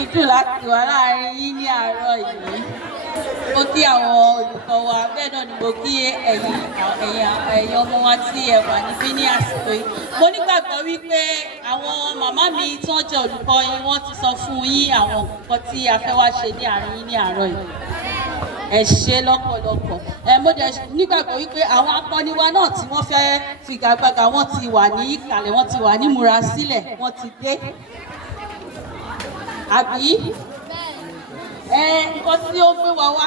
mi dùn láti wà láàrin yín ní àárọ̀ yìí. Mo kí àwọn olùkọ́ wa bẹ́ẹ̀ náà ni mo kí ẹ̀yin ọmọ wa tí ẹ wà níbí ní àsìkò yìí. Mo nígbàgbọ́ wípé àwọn màmá mi tí wọ́n jẹ́ olùkọ́ yín wọ́n ti sọ fún yín àwọn nǹkan tí a fẹ́ wá ṣe ní àárín yín ní àárọ̀ yìí. Ẹ ṣé lọ́pọ̀lọpọ̀. Mo dẹ̀ nígbàgbọ́ wípé àwọn akọni wa náà tí wọ́n fẹ́ figagbága wọ́n ti wà ní ìkàlẹ̀, wọ́n ti wà ní múra sílẹ̀, wọ́n ti dé. Àbí? Nǹkan tí ó gbé wa wá,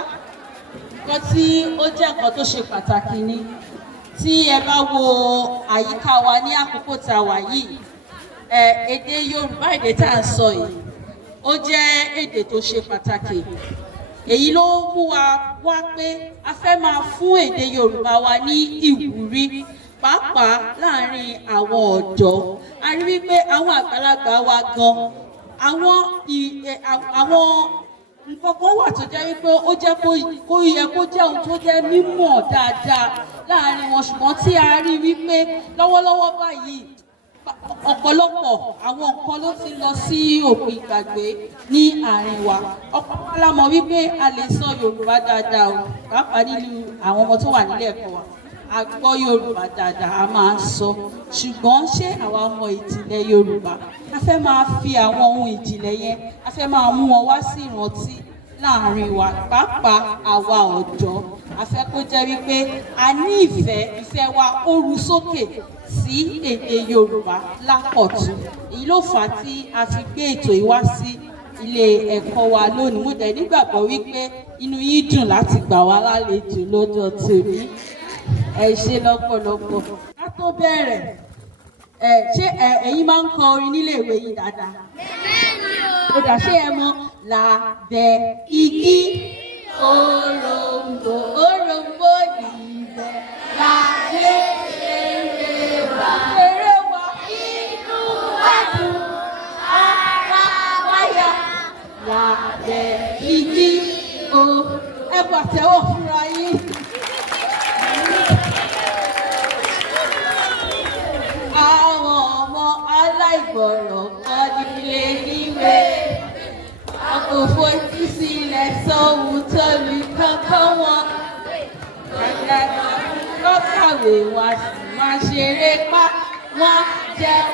nǹkan tí ó jẹ́ nǹkan tó ṣe pàtàkì ni. Tí ẹ bá wo àyíká wa ní àkókò tá a wà yìí, èdè Yorùbá, èdè tá à ń sọ yìí, ó jẹ́ èdè tó ṣe pàtàkì. Èyí ló mú wa wá pé a fẹ́ máa fún èdè Yorùbá wa ní ìwúrí, pàápàá láàárín àwọn ọ̀dọ́. A rí wípé àwọn àgbàlagbà wa gan, àwọn nǹkan kan wà tó jẹ́ wípé ó jẹ́ kó yẹ kó jẹ́ ohun tó jẹ́ mímọ̀ dáadáa láàárín wọn, ṣùgbọ́n tí a rí wípé lọ́wọ́lọ́wọ́ báyìí ọ̀pọ̀lọpọ̀ àwọn nǹkan ló ti lọ sí òpin ìgbàgbé ní àárín wa. Ọ̀pọ̀ la mọ̀ wípé a lè sọ Yorùbá dáadáa o, pàápàá nínú àwọn ọmọ tó wà nílé ẹ̀kọ́ wa. A gbọ́ Yorùbá dáadáa, a máa ń sọ, ṣùgbọ́n ṣé àwa mọ ìjìnlẹ̀ Yorùbá? A fẹ́ máa fi àwọn ohun ìjìnlẹ̀ yẹn, a fẹ́ máa mú wọn wá sí ìrántí láàrin wa, pàápàá àwa ọ̀dọ́. A fẹ́ kó jẹ́ wípé a ní ìfẹ́ wa ó ru sókè sí èdè Yorùbá lápọ̀tún. Èyí ló fà á tí a fi gbé ètò yìí wá sí ilé ẹ̀kọ́ wa lónìí. Mo dẹ̀ nígbàgbọ́ wípé inú yín dùn láti gbà wá lálejò lọ́jọ́ tòní. Ẹ ṣé lọ́pọ̀lọpọ̀. Ká tó bẹ̀rẹ̀, ṣé ẹ̀yin máa ń kọ orin nílé ìwé yìí dáadáa? Ó dà, ṣé ẹ mọ̀ lábẹ́ igi òrombó níbẹ̀ láyé eré wa inú wa dùn ara wa yá lábẹ́ igi ẹ pàtẹ́wọ́ fúnra yín. Àwọn ọmọ aláìgbọràn kọ́ nílé níwé, ọkọ̀ fojú sílẹ̀ sóhun tó lù kankan wọn. Lọ́kàwé wa sì máa ṣeré pa, wọ́n jẹun,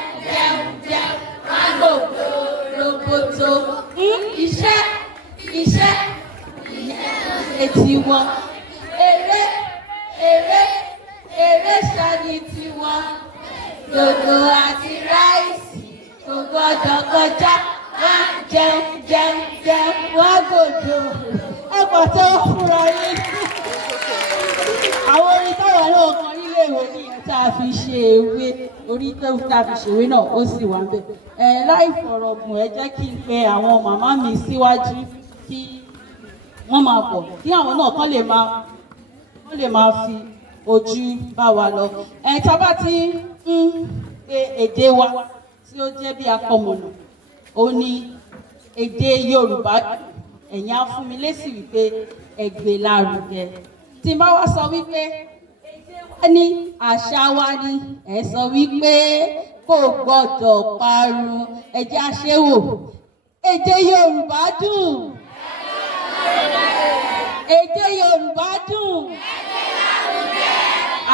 wọ́n gbogbo roboto. Iṣẹ́ etí wọn, eré ṣáni tiwọn. Dòdò àti ráìsì kò gbọdọ̀ kọjá, wọ́n jẹun, wọ́n gbòdò. Ẹ pọ̀ tó fúnra yín. Àwọn orin táwọn náà kan nílé ìwé nìyẹn tá a fi ṣe ewé, orí tó tá a fi ṣèwé náà ó sì wà bẹ́ẹ̀. Láì fọ̀rọ̀ gùn, ẹ jẹ́ kí n pe àwọn màmá mi síwájú kí wọ́n máa bọ̀, kí àwọn náà kán lè máa fi ojú bá wa lọ. Tá bá ti ń pe èdè wa tí ó jẹ́ bí akọmọ̀nà, ó ní èdè Yorùbá. Ẹ̀yin á fún mi lésì wípé ẹ gbé lárugẹ. Tí n bá wá sọ wípé èdè wa ní àṣà wa ní, ẹ sọ wípé kò gbọdọ̀ parun. Ẹ jẹ́ á ṣe wò. Èdè Yorùbá dùn. Èdè Yorùbá dùn.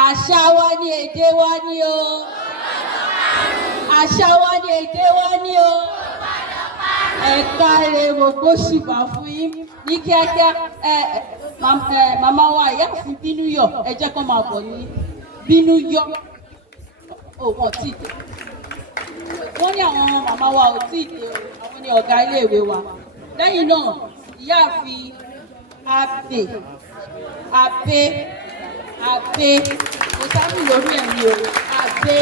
Àṣà wa ni, èdè wa ni o. Àṣà wa ni, èdè wa ni o. Ẹ káre gbogbo ṣùgbọ́n fún yín ní kíákíá. Màmá wa ìyáàfin bínú yọ̀, ẹ jẹ́ kó máa bọ̀ ní bínú yọ̀. Wọ́n tí ì dé. Wọ́n ní àwọn màmá wa ò tí ì dé o, àwọn ni ọ̀gá iléèwé wa. Lẹ́yìn náà, ìyáàfin Abe kò sábì lórí ẹ̀mí o. Abe,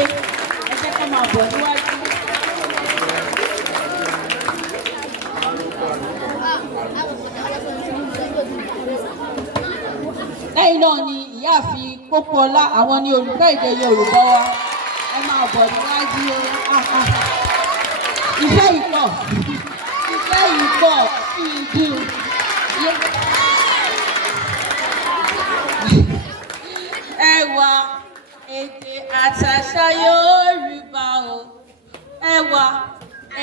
ẹ jẹ́ ká máa bọ̀ níwájú. Lẹ́yìn náà ni ìyáàfin Pópóọlá, àwọn ni olùkọ́ èdè Yorùbá wa. Ẹ máa bọ̀ níwájú o. Ìfẹ́ yìí pọ̀ ìdù. Ẹwà èdè àtàṣà Yorùbá o. Ẹwà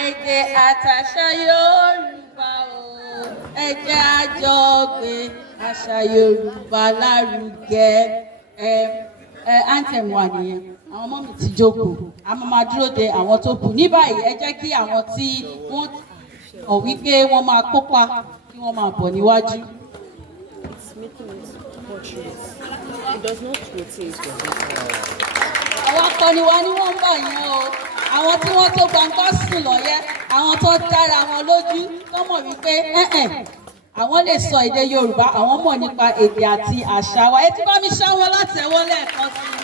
èdè àtàṣà Yorùbá. jẹ́ a jọ gbé àṣà Yorùbá lárugẹ. Anthem wa nìyẹn. Àwọn ọmọ mi ti jókòó. A máa dúró de àwọn tó kù. Ní báyìí ẹ jẹ́ kí àwọn tí wọ́n ọ̀ wípé wọ́n máa kópa kí wọ́n máa bọ̀ níwájú. Àwọn akọni wa ni wọ́n ń bọ̀ yẹn o. Àwọn tí wọ́n tó gbangba sùn lọ́yẹ́, àwọn tó dára wọn lójú tó mọ̀ wípé àwọn lè sọ èdè Yorùbá, àwọn mọ̀ nípa èdè àti àṣà wa. Ẹ ti bá mi ṣáwọ́ látẹ̀wọ́ lẹ́ẹ̀kan sí i.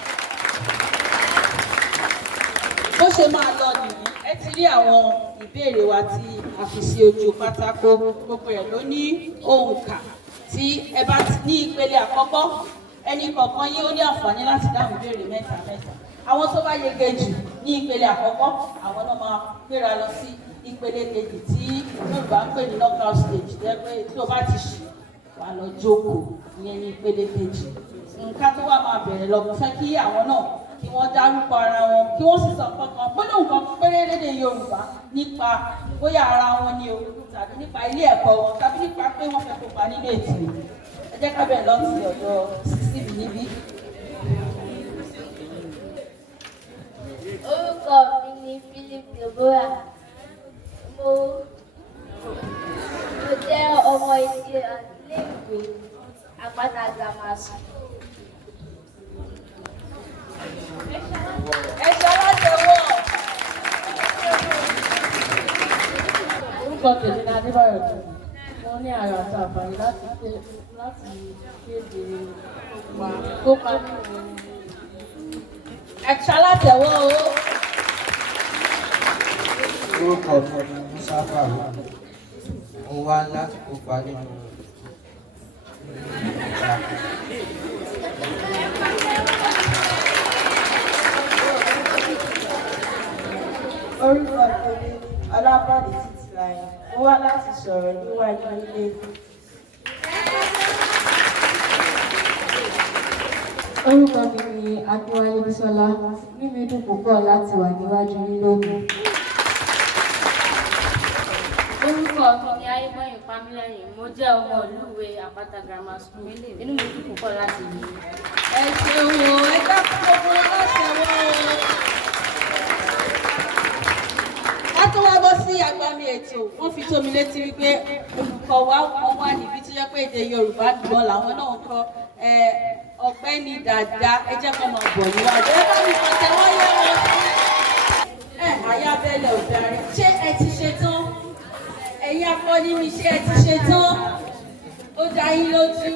Bó ṣe máa lọ nìyí, ẹ ti rí àwọn ìbéèrè wa tí a fi sí ojú pátákó. Gbogbo ẹ̀ ló ní òǹkà. Tí ẹ bá ní ìpele àkọ́kọ́, ẹnì kọ̀ọ̀kan yín ó ní àǹfààní láti dáhùn ìbéèrè mẹ́ta. Àwọn tó bá yege jù ní ìpele àkọ́kọ́, àwọn náà máa gbéra lọ sí ìpele kejì tí Yorùbá ń pè ní knockout stage. Jẹ́ pé tó bá ti ṣì wà lọ jókòó ìyẹn ní ìpele kejì. Nǹkan tó wá máa bẹ̀rẹ̀ lọ, mo fẹ́ kí àwọn náà kí wọ́n dárúkọ ara wọn, kí wọ́n sì sọ kankan gbọ́dọ̀ nǹkan péré lédè Yorùbá nípa bóyá ara wọn ni o, tàbí nípa ilé ẹ̀kọ́ wọn, tàbí nípa pé wọ́n fẹ́ kópa nínú ètò. Ẹ jẹ́ ká bẹ̀rẹ̀ lọ́sí ọ̀dọ̀ sísí mi níbí. Orúkọ mi ni Philip Deborah. Mo jẹ́ ọmọ ilé-ìwé Apata Grammar School. Ẹ ṣọlọ́dẹ̀wọ̀. Orúkọ tèmi ní Adébáyọ̀ tó. Mo ní ayọ̀ àti àǹfààní láti kéde wa kópa nínú. Ẹ ṣọlọ́dẹ̀wọ̀ o. Orúkọ mi ni Musafa. Mo wá láti kópa nínú Orúkọ tèmi Ọlábọ̀dé Títílayọ̀. Mo wá láti sọ̀rọ̀ níwájú ilé. Orúkọ mi ni Adéwálé Bísọ́lá. Inú mi dùn púpọ̀ láti wà níwájú yín lónìí. Orúkọ mi ni Ayébọ̀yìn Pamílẹ́yìn. Mo jẹ́ ọmọ ìlúwé Apata Grammar School. Inú mi dùn púpọ̀ láti yí. Ẹ ṣeun o, ẹ dákun gbogbo látẹ̀wọ́ o. Ká tó wá bọ́ sí agbami ètò, wọ́n fi tó mi létí wípé olùkọ́ wa kan wà níbi tí jẹ́ pé èdè Yorùbá gan làwọn náà ń kọ́. Ọ̀gbẹ́ni Dàda, ẹ jẹ́ kó máa bọ̀ níwájú. Ẹ bá mi kàn tẹ́wọ́ yẹ wọn sí. Ayábẹ́lẹ̀ òdarí, ṣé ẹ ti ṣe tán? Ẹ̀yin akọni mi, ṣé ẹ ti ṣe tán? Ó dá yín lójú.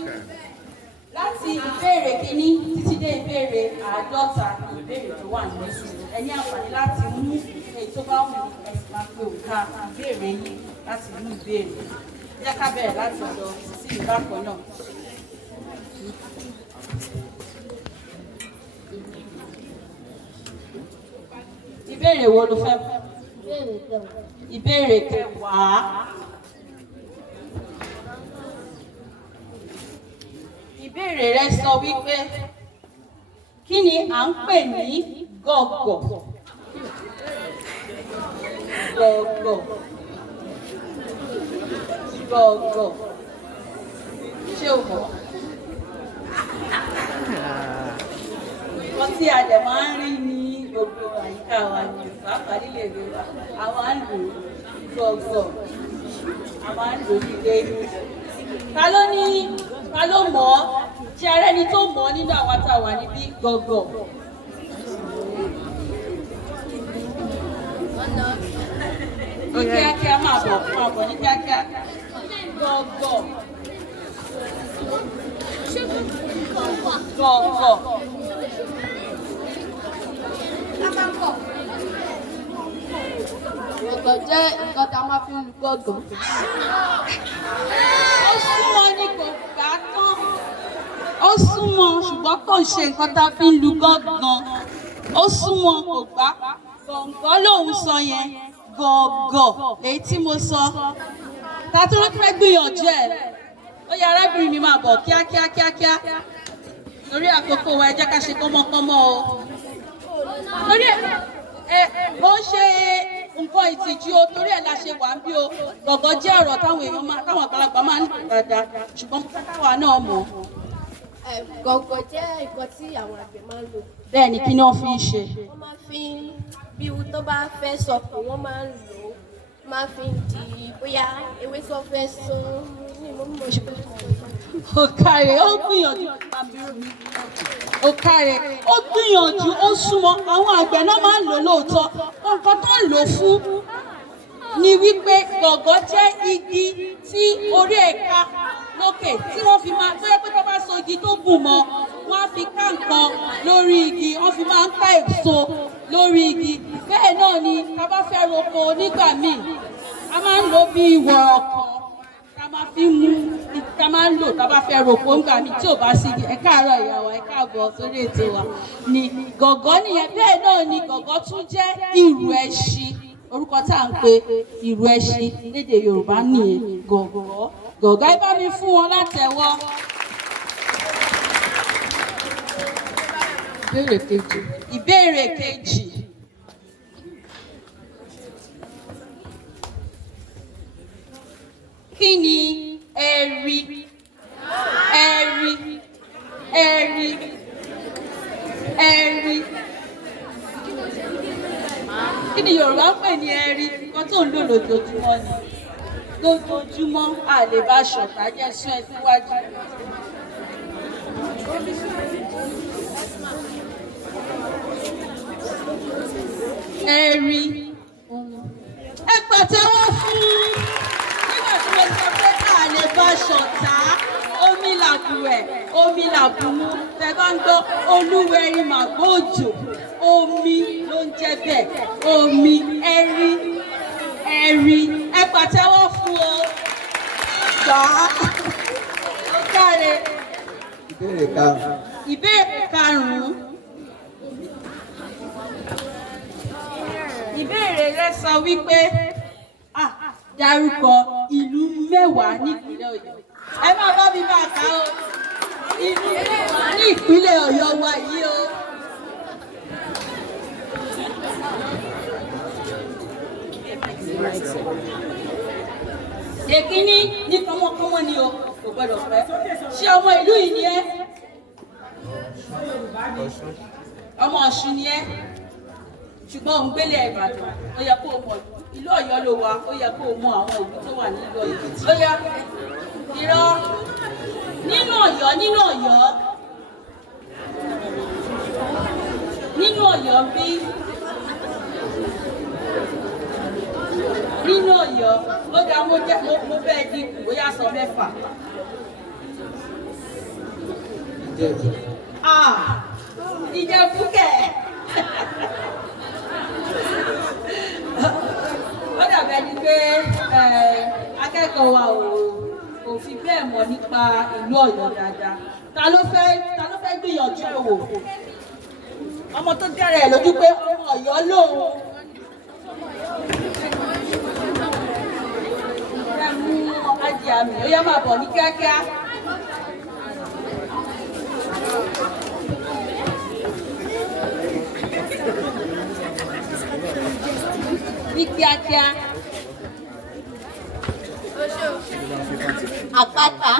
Láti ìbéèrè kìíní títí dé ìbéèrè 50 ìbéèrè tó wà nínú ẹ ní àǹfààní láti mú èyí tó bá wù ẹ̀sìn máa pe òǹkà ìbéèrè yín láti mú ìbéèrè. Jẹ́ ká bẹ̀rẹ̀ láti ọ̀dọ̀ sí ìbákan náà. Ìbéèrè wo ló fẹ́? Ìbéèrè kẹwàá. Ìbéèrè rẹ sọ wípé kí ni à ń pè ní gọ̀gọ̀? Gọ̀gọ̀. Gọ̀gọ̀. Ṣé o mọ̀? Nǹkan tí a dẹ̀ máa ń rí ní gbogbo àyíká wa ní pàápàá nílé ìwé wa, a máa ń lò gọ̀gọ̀. A máa ń lò nílé ìwé. Ta ló mọ̀ ọ́? Ṣé ara ẹni tó mọ̀ ọ́ nínú àwọn tá a wà níbí gọ̀gọ̀? Ní kíákíá máa bọ̀ ní kíákíá. Gọ̀gọ̀. Gọ̀gọ̀. Gọ̀gọ̀ jẹ́ nǹkan tá a máa fi ń lu gọ̀gọ̀. Ó súnmọ́ ní kò gbà tán. Ó súnmọ́ ṣùgbọ́n kò ṣe nǹkan tá a fi ń lu gángan. Ó súnmọ́ kò gbà. Gọ̀ǹgọ̀ lòun sọ yẹn. Gọ̀gọ̀ èyí tí mo sọ. Ta tó ló fẹ́ gbìyànjú ẹ̀? Ó yẹ arábìnrin mi máa bọ̀ kíákíá. Torí àkókò wa ẹ jẹ́ ká ṣe kọ́mọ́kọ́mọ́ o. Torí ó ṣe nǹkan ìtìjú o, torí ẹ̀ la ṣe wà ń bí o. Gọ̀gọ̀ jẹ́ ọ̀rọ̀ táwọn àgbàlagbà máa ń lò dáadáa, ṣùgbọ́n mo fẹ́ káwa náà mọ̀. Gọ̀gọ̀ jẹ́ nǹkan tí àwọn àgbẹ̀ máa ń lò. Bẹ́ẹ̀ ni, kí ni wọ́n fi ń ṣe? Wọ́n máa fi bí ewu tó bá fẹ́ sọkò wọ́n máa ń lò ó. Wọ́n máa fi di bóyá ewé tó fẹ́ sún ní ìmọ̀ ṣe pé Òkàrè ó gbìyànjú Òkàrè ó gbìyànjú ó súnmọ́ àwọn àgbẹ̀ náà máa ń lò lóòótọ́. Nǹkan tó ń lò fún ni wípé gọ̀gọ̀ jẹ́ igi tí orí ẹ̀ka lókè tí wọ́n fi máa tó yẹ pé tó bá so igi tó gùn mọ́ wọ́n á fi ká nǹkan lórí igi, wọ́n fi máa ń ká èso lórí igi. Bẹ́ẹ̀ náà ni ká bá fẹ́ roko nígbà míì a máa ń lò bí ìwọ̀rọ̀ kan ká máa fi mú ká máa ń lò tá a bá fẹ́ roko nígbà míì tí ò bá sí igi. Ẹ káàárọ̀ ìyá wa, ẹ káàbọ̀ sórí ètò wa. Ni gọ̀gọ̀ nìyẹn. Bẹ́ẹ̀ náà ni gọ̀gọ̀ tún jẹ́ ìrù ẹṣin. Orúkọ tá à ń pe ìrù ẹṣin lédè Yorùbá nìyẹn, gọ̀gọ̀. Gọ̀gọ̀ ẹ bá mi fún wọn látẹ̀wọ́. Ìbéèrè kejì. Kí ni ẹ̀rí? Kí ni Yorùbá ń pè ní ẹ̀rí? Nǹkan tó ń lò lójoojúmọ́ ni. Lójoojúmọ́ a lè bá ṣọ̀tá jẹ́ sún ẹ síwájú. Ẹ̀rí. Ẹ pàtẹ́wọ́ fún nígbà tí mo sọ pé a lè bá ṣọ̀tá. Omi làbùwẹ̀, omi làbùmú. Tẹ bá ń gbọ́ olúwẹ̀rí màgbóòjò. Omi ló ń jẹ́ bẹ́ẹ̀. Omi, ẹ̀rí. Ẹ pàtẹ́wọ́ fún o. Gbà á. Ó káre. Ìbéèrè karùn-ún. Ìbéèrè rẹ sọ wípé dárúkọ ìlú mẹ́wàá nípínlẹ̀ Ọ̀yọ́. Ẹ máa bá mi máa kà ó. Ìlú mẹ́wàá ní ìpínlẹ̀ Ọ̀yọ́ wa yìí o. Èkíní ní kọ́mọkọ́mọ ni o, kò gbọ́dọ̀ pẹ́. Ṣé ọmọ ìlú yìí ni ẹ́? Ọmọ Ọ̀ṣun ni ẹ́? Ṣùgbọ́n òun gbélé Ìbàdàn, ó yẹ kó o mọ̀ ìlú Ọ̀yọ́ ló wà, ó yẹ kó o mọ̀ àwọn ìlú tó wà nílùú Ọ̀yọ́. Ó yá irọ́ nínú Ọ̀yọ́ bí nínú Ọ̀yọ́ ó dá mo bẹ́ẹ̀ dínkù bóyá sọ mẹ́fà. Ìjẹ̀bú kẹ̀. Ó dàbẹ̀ ni pé akẹ́kọ̀ọ́ wa ò fi bẹ́ẹ̀ mọ̀ nípa ìlú Ọ̀yọ́ dáadáa. Ta ló fẹ́ gbìyànjú ẹ̀ wò? Ọmọ tó dẹ́rẹ̀ lójú pé ọmọ Ọ̀yọ́ lòun. Ẹ mú ajé àmì, ó yẹ máa bọ̀ ní kíákíá. Ní kíákíá. Àpáta.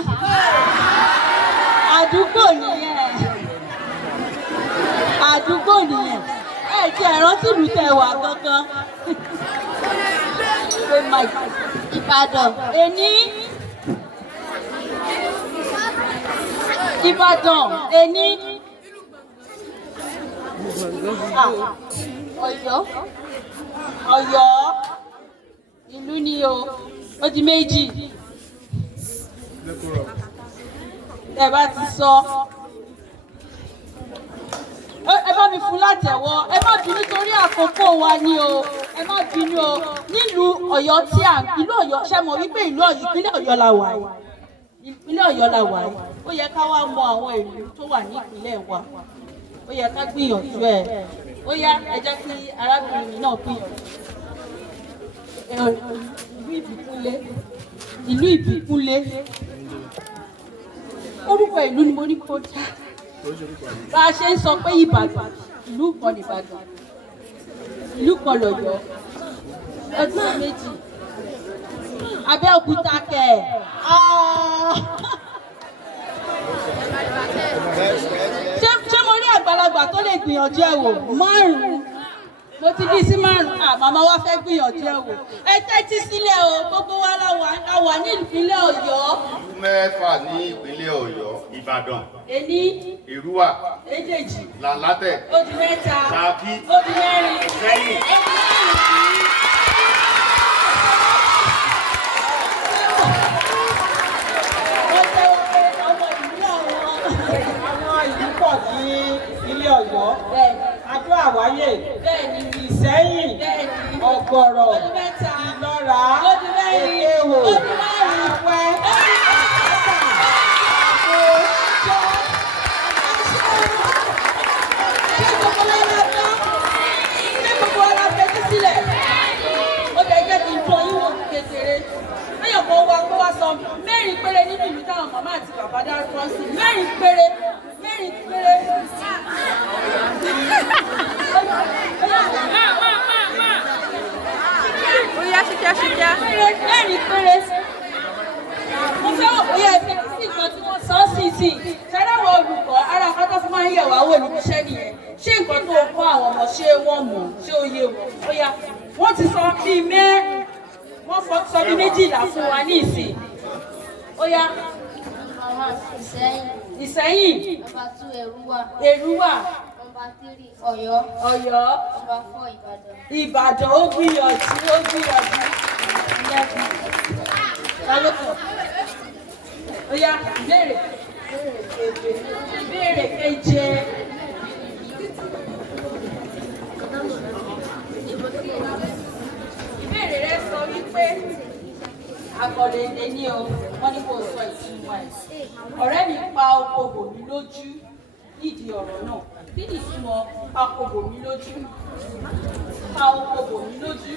Àdúgbò nìyẹn. Ẹ jẹ́ ìrántí ìlú tẹ wà gangan. Ìbàdàn. Ení. Ìbàdàn. Ení. Ọ̀yọ́. Ìlú ni o. Ó di méjì. Ẹ bá ti sọ. Ẹ bá mi fún látẹ̀wọ́. Ẹ má bínú nítorí àkókò wa ni o. Ẹ má bínú o. Nílùú Ọ̀yọ́ tí ìlú Ọ̀yọ́ ṣe mọ̀ wípé ìpínlẹ̀ Ọ̀yọ́ la wà yìí. Ìpínlẹ̀ Ọ̀yọ́ la wà yìí. Ó yẹ ká wá mọ àwọn ìlú tó wà ní ìpínlẹ̀ wa. Ó yẹ ká gbìyànjú ẹ̀. Ó yá ẹ jẹ́ kí arábìnrin mi náà gbìyànjú. Ìlú Ìbíkúnlé. Orúkọ ìlú ni mo ní kó dá. Bá a ṣe ń sọ pé Ìbàdàn, ìlú kan ní Ìbàdàn, ìlú kan l'Ọ̀yọ́. Ọdún méjì. Abẹ́òkúta kẹ̀. Ṣé mo rí àgbàlagbà tó lè gbìyànjú ẹ̀ wò? 5. Mo ti bí sí 5. Màmá wa fẹ́ gbìyànjú ẹ̀ wò. Ẹ tẹ́tí sílẹ̀ o, gbogbo wa la wà ní ìpínlẹ̀ Ọ̀yọ́. Ìlú mẹ́fà ní ìpínlẹ̀ Ọ̀yọ́, Ìbàdàn. Ení. Èrúwà. Èjèjì. Làlátẹ̀. Ó di 3. Ṣakí. Ó di 4. Ìṣẹ́yìn. Ó di 5. Ní ilé Ọ̀yọ́, Adó Àwáyè, Ìṣẹ́yìn, Ọ̀gọ̀rọ̀, Ìlọ́ra, Èkèwò, Àwẹ́, Mẹ́rin péré nínú ìlú táwọn màmá àti bàbá dárúkọ sí. Mẹ́rin péré. Oya ṣíkíá. Mẹ́rin péré. Mo fẹ́ wò bóyá ẹgbẹ́ sí nǹkan tí wọ́n sọ sí. Ṣẹ́dáwọ̀ olùkọ́ ara akọ́tọ́ fún máa ń yẹ̀ wá wò níbi iṣẹ́ nìyẹn. Ṣé nǹkan tó kọ́ àwọn ọmọ ṣé wọ́n mọ̀? Ṣé ó yé wọn? Bóyá wọ́n ti sọ bíi wọ́n sọ bíi 12 fún wa ní ìsìn. Bóyá. Ìṣẹ́yìn. Number 2 Èrúwà. Number 3 Ọ̀yọ́. Number 4 Ìbàdàn. Ó gbìyànjú. Bóyá ìbéèrè keje. Ìbéèrè rẹ sọ wípé àkọlé ilé ní o, wọ́n ní kò sọ ìtumọ̀ ẹ̀. Ọ̀rẹ́ mi pa oko bò mí lójú nídìí ọ̀rọ̀ náà. Kí ni ìtumọ̀ pa oko bò mí lójú? Pa oko bò mí lójú.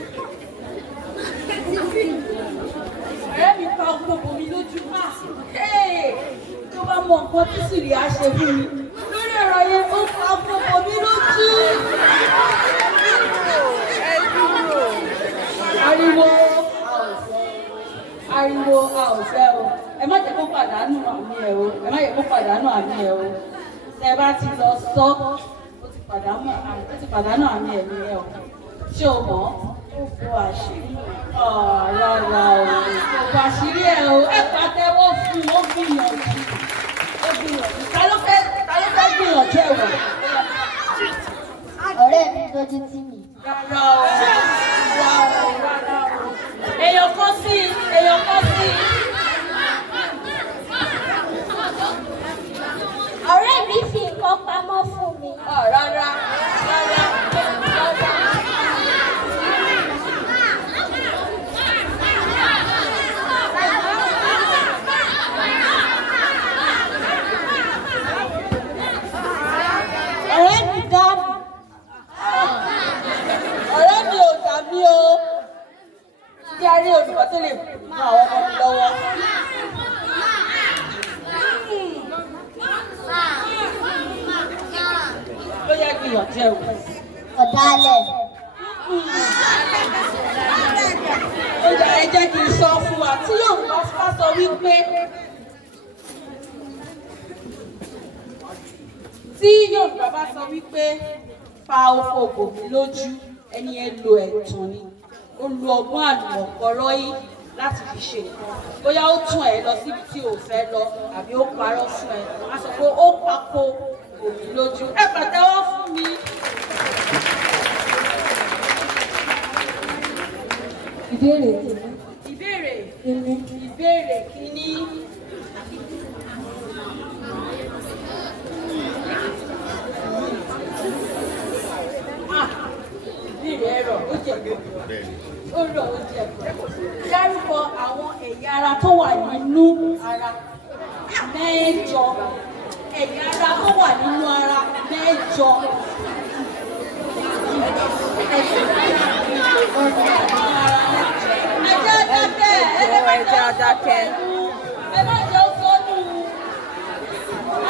Ọ̀rẹ́ mi pa oko bò mí lójú. Tó bá mọ nǹkan tí Sìrì á ṣe fún mi. Lórí ọ̀rọ̀ yẹn, ó pa oko bò mí lójú. Ariwo a ò fẹ́ o. Ẹ má jẹ́ kó pàdánù àmì ẹ̀ o. Tẹ bá ti lọ sọ, ó ti pàdánù àmì ẹ̀mí ẹ̀ o. Ṣé o mọ̀? Ó bo àṣírí. Rárá o. Kò bọ àṣírí ẹ̀ o. Ẹ pàtẹ́wọ́ fún un, ó gbìyànjú. Ta ló fẹ́ gbìyànjú ẹ̀ wọ̀? Ọ̀rẹ́ mi dojú tì mí. Rárá o. Èèyàn kan sí. Ọ̀rẹ́ mi fi nǹkan pamọ́ fún mi. Rárá. Ọ̀rẹ́ mi dá mi. Ọ̀rẹ́ mi ò dà mí o. Kí a rí olùkọ́ tó lè mú àwọn ọmọ mi lọ́wọ́. Ó yẹ gbìyànjú ẹ̀ wò. Ọ̀dàlẹ̀. Ó yà ẹ jẹ́ kí n sọ fún wa tí Yorùbá bá sọ wípé pa oko bò mí lójú, ẹni yẹn lo ẹ̀tàn ni. Ó lo ọgbọ́n àlùmọ̀kọ́rọ́ yìí láti fi ṣe nǹkan. Bóyá ó tún ẹ lọ síbi tí ò fẹ́ lọ àbí ó parọ́ fún ẹ. A sọ pé ó pako bò mí lójú. Ẹ pàtẹ́wọ́ fún mi. Ìbéèrè kìíní. Ìbéèrè ẹ̀rọ ó jẹ̀bọ̀. Ó rọ̀ ó jẹ̀bọ̀. Dárúkọ àwọn ẹ̀yà ara tó wà nínú ara 8. Ẹ̀yà ara tó wà nínú ara 8. Ẹjẹ́ adákẹ́. Ẹ má jẹ́ sọ́nù.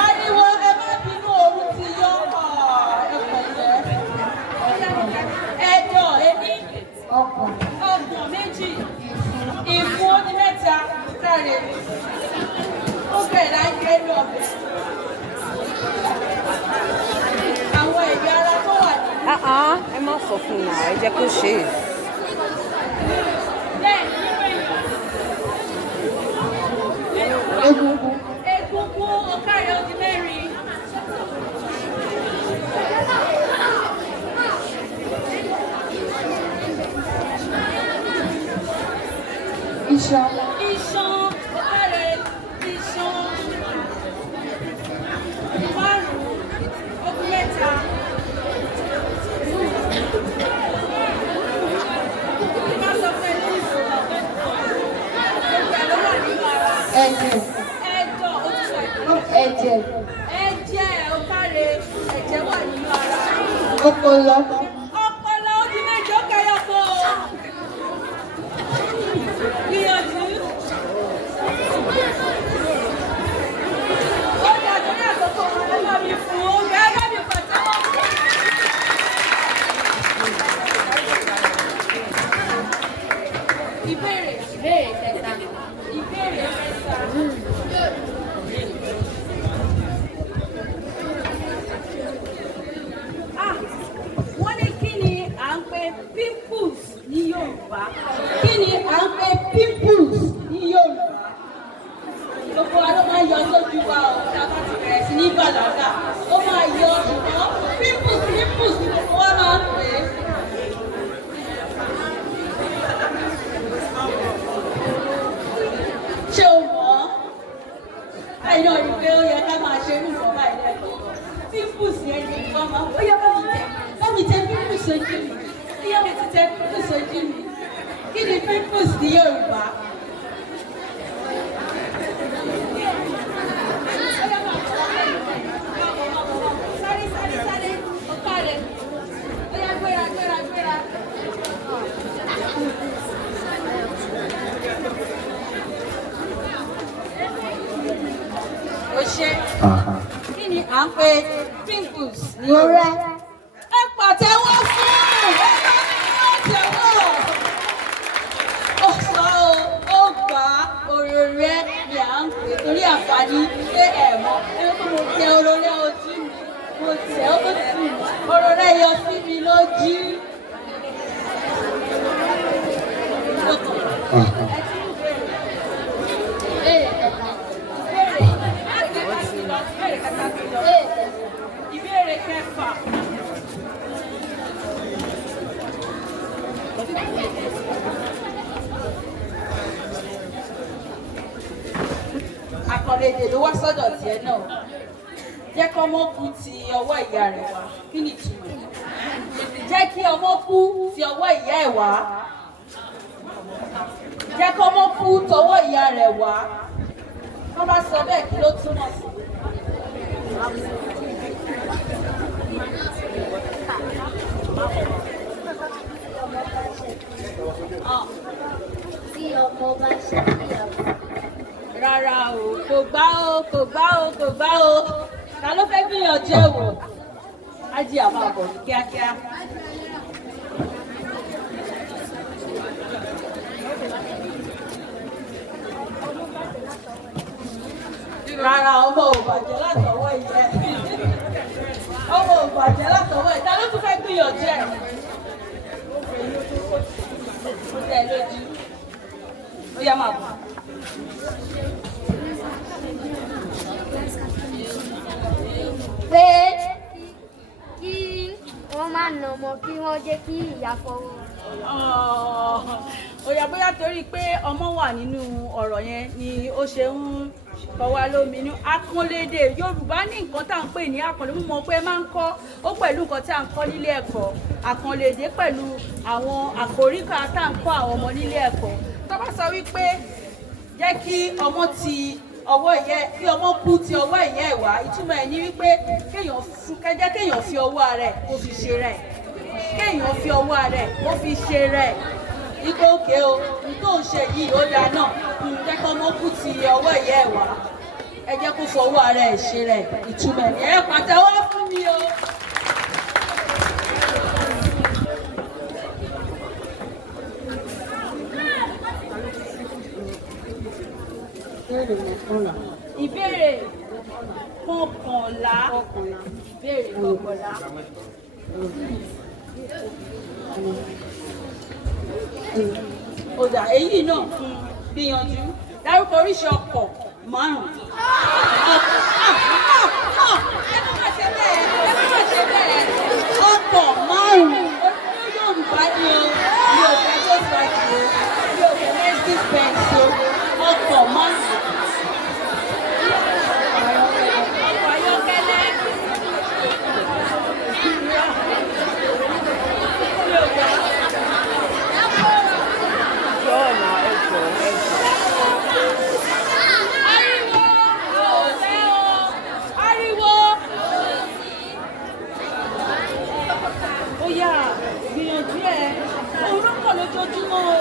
Ariwo ẹ má bínú ooru ti yọ ẹ̀pẹ̀lẹ́. Ẹ̀dọ̀ ẹni. Ọkàn. sọ fún un náà ẹ jẹ́ kó ṣe é. Egungun ọ̀kàrẹ̀ odi mẹ́rin. Iṣan. Iṣan ọ̀kàrẹ̀ iṣan. Márùn-ún ogun mẹ́ta. Má sọ fún ẹ lórí ìṣòro. Ẹgbẹ́ ló wà nínú ara. Ẹ̀jẹ̀. Ẹ̀dọ̀ ojúṣe. Ẹ̀jẹ̀. Ẹ̀jẹ̀ ọ̀kàrẹ̀ ẹ̀jẹ̀ wà nínú ara. Ọpọlọ. Ọpọlọ odi méjì ó kẹyọ kó o. Gbìyànjú. Ó yàtọ̀ ní àkókò wọn ẹ bá mi fún un. Ẹ bá mi pàtẹ́wọ́. Ìbéèrè kẹta. Ìbéèrè kẹta. Wọ́n ní kí ni à ń pè pimples ní Yorùbá? Kí ni à ń pè pimples ní Yorùbá? Gbogbo wa ló máa yọ sójú wa o, tá a bá ti bẹ̀rẹ̀ sí ní bàlágà. Ó máa yọ ṣùgbọ́n pimples ní gbogbo wa máa ń pè é. Ṣé o mọ̀ ọ́? Báyìí náà rí i pé ó yẹ ká máa ṣe irú nǹkan báyìí lẹ́kọ̀ọ́. Pimples yẹn ni wọ́n máa ń ó yẹ bá mi tẹ pimples ojú mi. Ó yẹ mi ti tẹ pimples ojú mi. Kí ni pimples ní Yorùbá? Sáré, ọ̀kàrẹ̀. Ó yẹ gbéra. Ó ṣe. Kí ni à ń pè pimples ní Yorùbá? Ẹ pàtẹ́wọ́ fún un! Ẹ bá mi ní ọ̀tẹ̀wọ́! Ó sọ ó gbà òróró ni à ń pè torí àǹfààní pé ẹ̀mọ́. Ẹ kó mo tẹ òróró ojú mi. Mo tẹ̀ ó sì òróró yọ sí mi lójú. Ìbéèrè kẹfà. Àkànlé èdè ló wá sọ́dọ̀ tiẹ̀ náà. Jẹ́ kí ọmọ kú ti ọwọ́ ìyá rẹ̀ wá. Kí ni ìtumọ̀? Jẹ́ kí ọmọ kú ti ọwọ́ ìyá ẹ̀ wá. Jẹ́ kí ọmọ kú tọwọ́ ìyá rẹ̀ wá. Wọ́n bá sọ bẹ́ẹ̀ kí ló túmọ̀ sí? Tí ọmọ bá ṣe ìyàwó. Rárá o, kò gbá o. Ta ló fẹ́ gbìyànjú ẹ̀ wò? Á jí àwọn àbọ̀ ní kíákíá. Rárá, ọmọ ò bàjẹ́ látọwọ́ ìyẹ́. Ọmọ ò bàjẹ́ látọwọ́ ìyẹ́. Ta ló tún fẹ́ gbìyànjú ẹ̀? Ó tẹ̀ lójú. Ó yá máa bọ̀. Pé kí wọ́n máa nà ọmọ kí wọ́n jẹ́ kí ìyá fọwọ́. Òyà bóyá torí pé ọmọ wà nínú ọ̀rọ̀ yẹn ni ó ṣe ń kọwá lóminú. Àkànlédè Yorùbá ní nǹkan tá à ń pè ní àkànlé. Mo mọ̀ pé ẹ máa ń kọ́ ó pẹ̀lú nǹkan tí à ń kọ́ nílé ẹ̀kọ́. Àkànlédè pẹ̀lú àwọn àkòríkà tá à ń kọ́ àwọn ọmọ nílé ẹ̀kọ́. Tó bá sọ wípé jẹ́ kí ọmọ ti ọwọ́ ìyẹ́ kí ọmọ kú ti ọwọ́ ìyẹ́ ẹ̀ wá, ìtumọ̀ ẹ̀ ní wípé kéèyàn fi ọwọ́ rẹ̀ kó fi ṣe rẹ̀. Kéèyàn fi ọwọ́ rẹ̀ kó fi ṣe rẹ̀. Igbó òkè o, n tó ń ṣe yìí ó dáa náà. Jẹ́ kí ọmọ kú ti ọwọ́ ìyẹ́ ẹ̀ wá. Ẹ jẹ́ kó fọwọ́ rẹ̀ ṣe rẹ̀. Ìtumọ̀ ẹ̀ ní ẹ pàtẹ́wọ́ fún mi o. Ìbéèrè kọkànlá. Ìbéèrè kọkànlá. Ọ̀dà èyí náà gbìyànjú dárúkọ oríṣi ọkọ̀ márùn-ún. Ọkọ̀ márùn-ún Yorùbá ni o, mi ò fẹ́ tó sọ ìṣòro, mi ò fẹ́ Mercedes Benz o, ọkọ̀ márùn-ún. Ọkọ̀ ayọ́kẹ́lẹ́. Gbìyànjú ẹ̀ orúkọ lójoojúmọ́ o.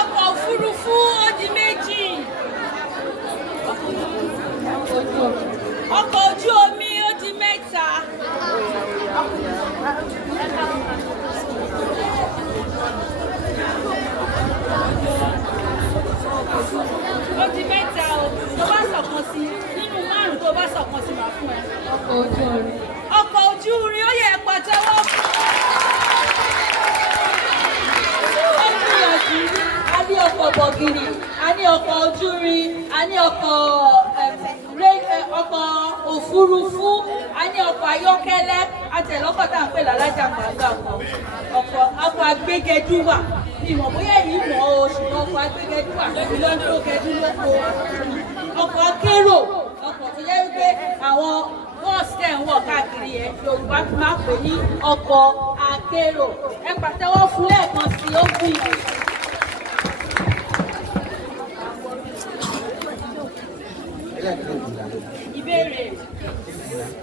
Ọkọ̀ òfurufú ó di méjì. Ọkọ̀ ojú omi ó di mẹ́ta. Ó di mẹ́ta o, tó bá sọ̀kan sí nínú márùn-ún tó bá sọ̀kan sí máa fún ẹ. Ọkọ̀ ojú orin. Ọkọ̀ ojú irin ó yẹ pàtẹ́wọ́ fún. Ó gbìyànjú, a ní ọkọ̀ bọ̀gìnì, a ní ọkọ̀ ojú irin, a ní ọkọ̀ òfurufú, a ní ọkọ̀ ayọ́kẹ́lẹ́, àtẹ̀lọ́kọ̀ tá à ń pè lálájà gbàgbà kan. Ọkọ̀ agbégẹdú wà. Ìmọ̀ bóyá èyí mọ̀ o, ṣùgbọ́n ọkọ̀ agbégẹdú wà lórí lọ́dún gẹdú lóko. Ọkọ̀ akérò, ọkọ̀ tó yẹ wípé àwọn bọ́ọ̀sì tẹ̀ ń wọ̀ káàkiri ẹ̀ Yorùbá fi máa pè ní ọkọ̀ akérò. Ẹ pàtẹ́wọ́ fún lẹ́ẹ̀kan sí ó gbìyànjú.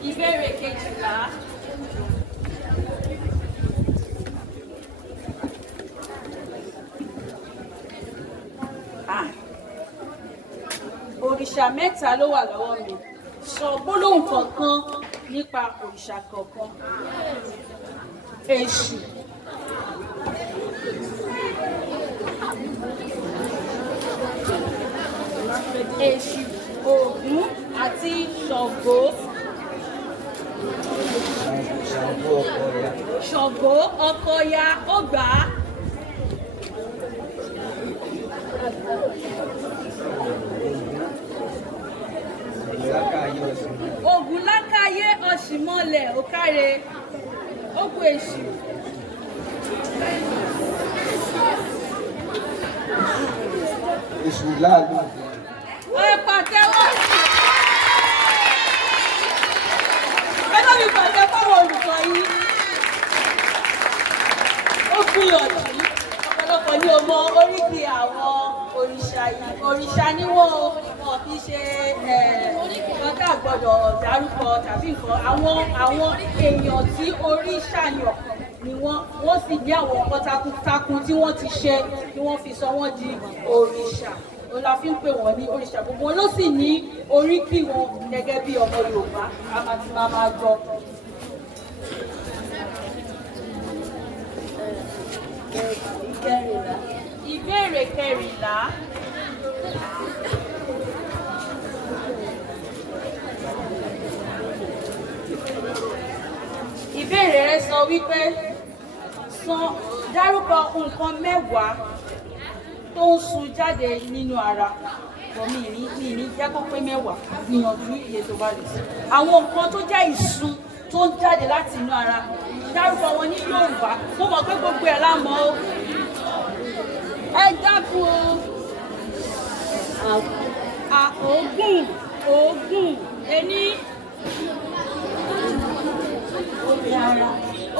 Ìbéèrè kejìlá. Òrìṣà mẹ́ta ló wà lọ́wọ́ mi. Sọ gbólóhùn kọ̀ọ̀kan nípa òrìṣà kọ̀ọ̀kan. Èṣù. Èṣù, Ògún àti Ṣàngó. Ṣàngó Ọkọya ó gbà á. Ògún lákàyé ọ̀ṣìmọ̀lẹ̀ òkàrè ogun èṣù. Èṣù láàlú. Ẹ pàtẹ́wọ́ sí. Ẹ bá mi pàtẹ́ fáwọn olùkọ́ yìí. Ó gbìyànjú ọ̀pọ̀lọpọ̀ ní o mọ oríkì àwọn òrìṣà yìí. Òrìṣà ni wọ́n kì í ṣe ọ̀gá gbọ́dọ̀ dárúkọ tàbí nǹkan. Àwọn èèyàn tí òrìṣà yàn ni wọ́n sì ní àwọn nǹkan takuntakun tí wọ́n ti ṣe tí wọ́n fi sọ wọ́n di òrìṣà. Òun la fi ń pè wọ́n ní òrìṣà. Gbogbo wọn ló sì ní oríkì wọn gẹ́gẹ́ bí ọmọ Yorùbá a máa ti máa gbọ́. Ìbéèrè kẹrìnlá. Ìbéèrè rẹ sọ wípé dárúkọ nǹkan mẹ́wàá tó ń sun jáde nínú ara. Mi ní jẹ́ kó pé mẹ́wàá, gbìyànjú iye tó bá lè sọ. Àwọn nǹkan tó jẹ́ ìsun tó ń jáde láti inú ara, dárúkọ wọn ní Yorùbá. Mo mọ̀ pé gbogbo ẹ̀ la mọ̀ o. Ẹ dákun o. Ògùn ẹni.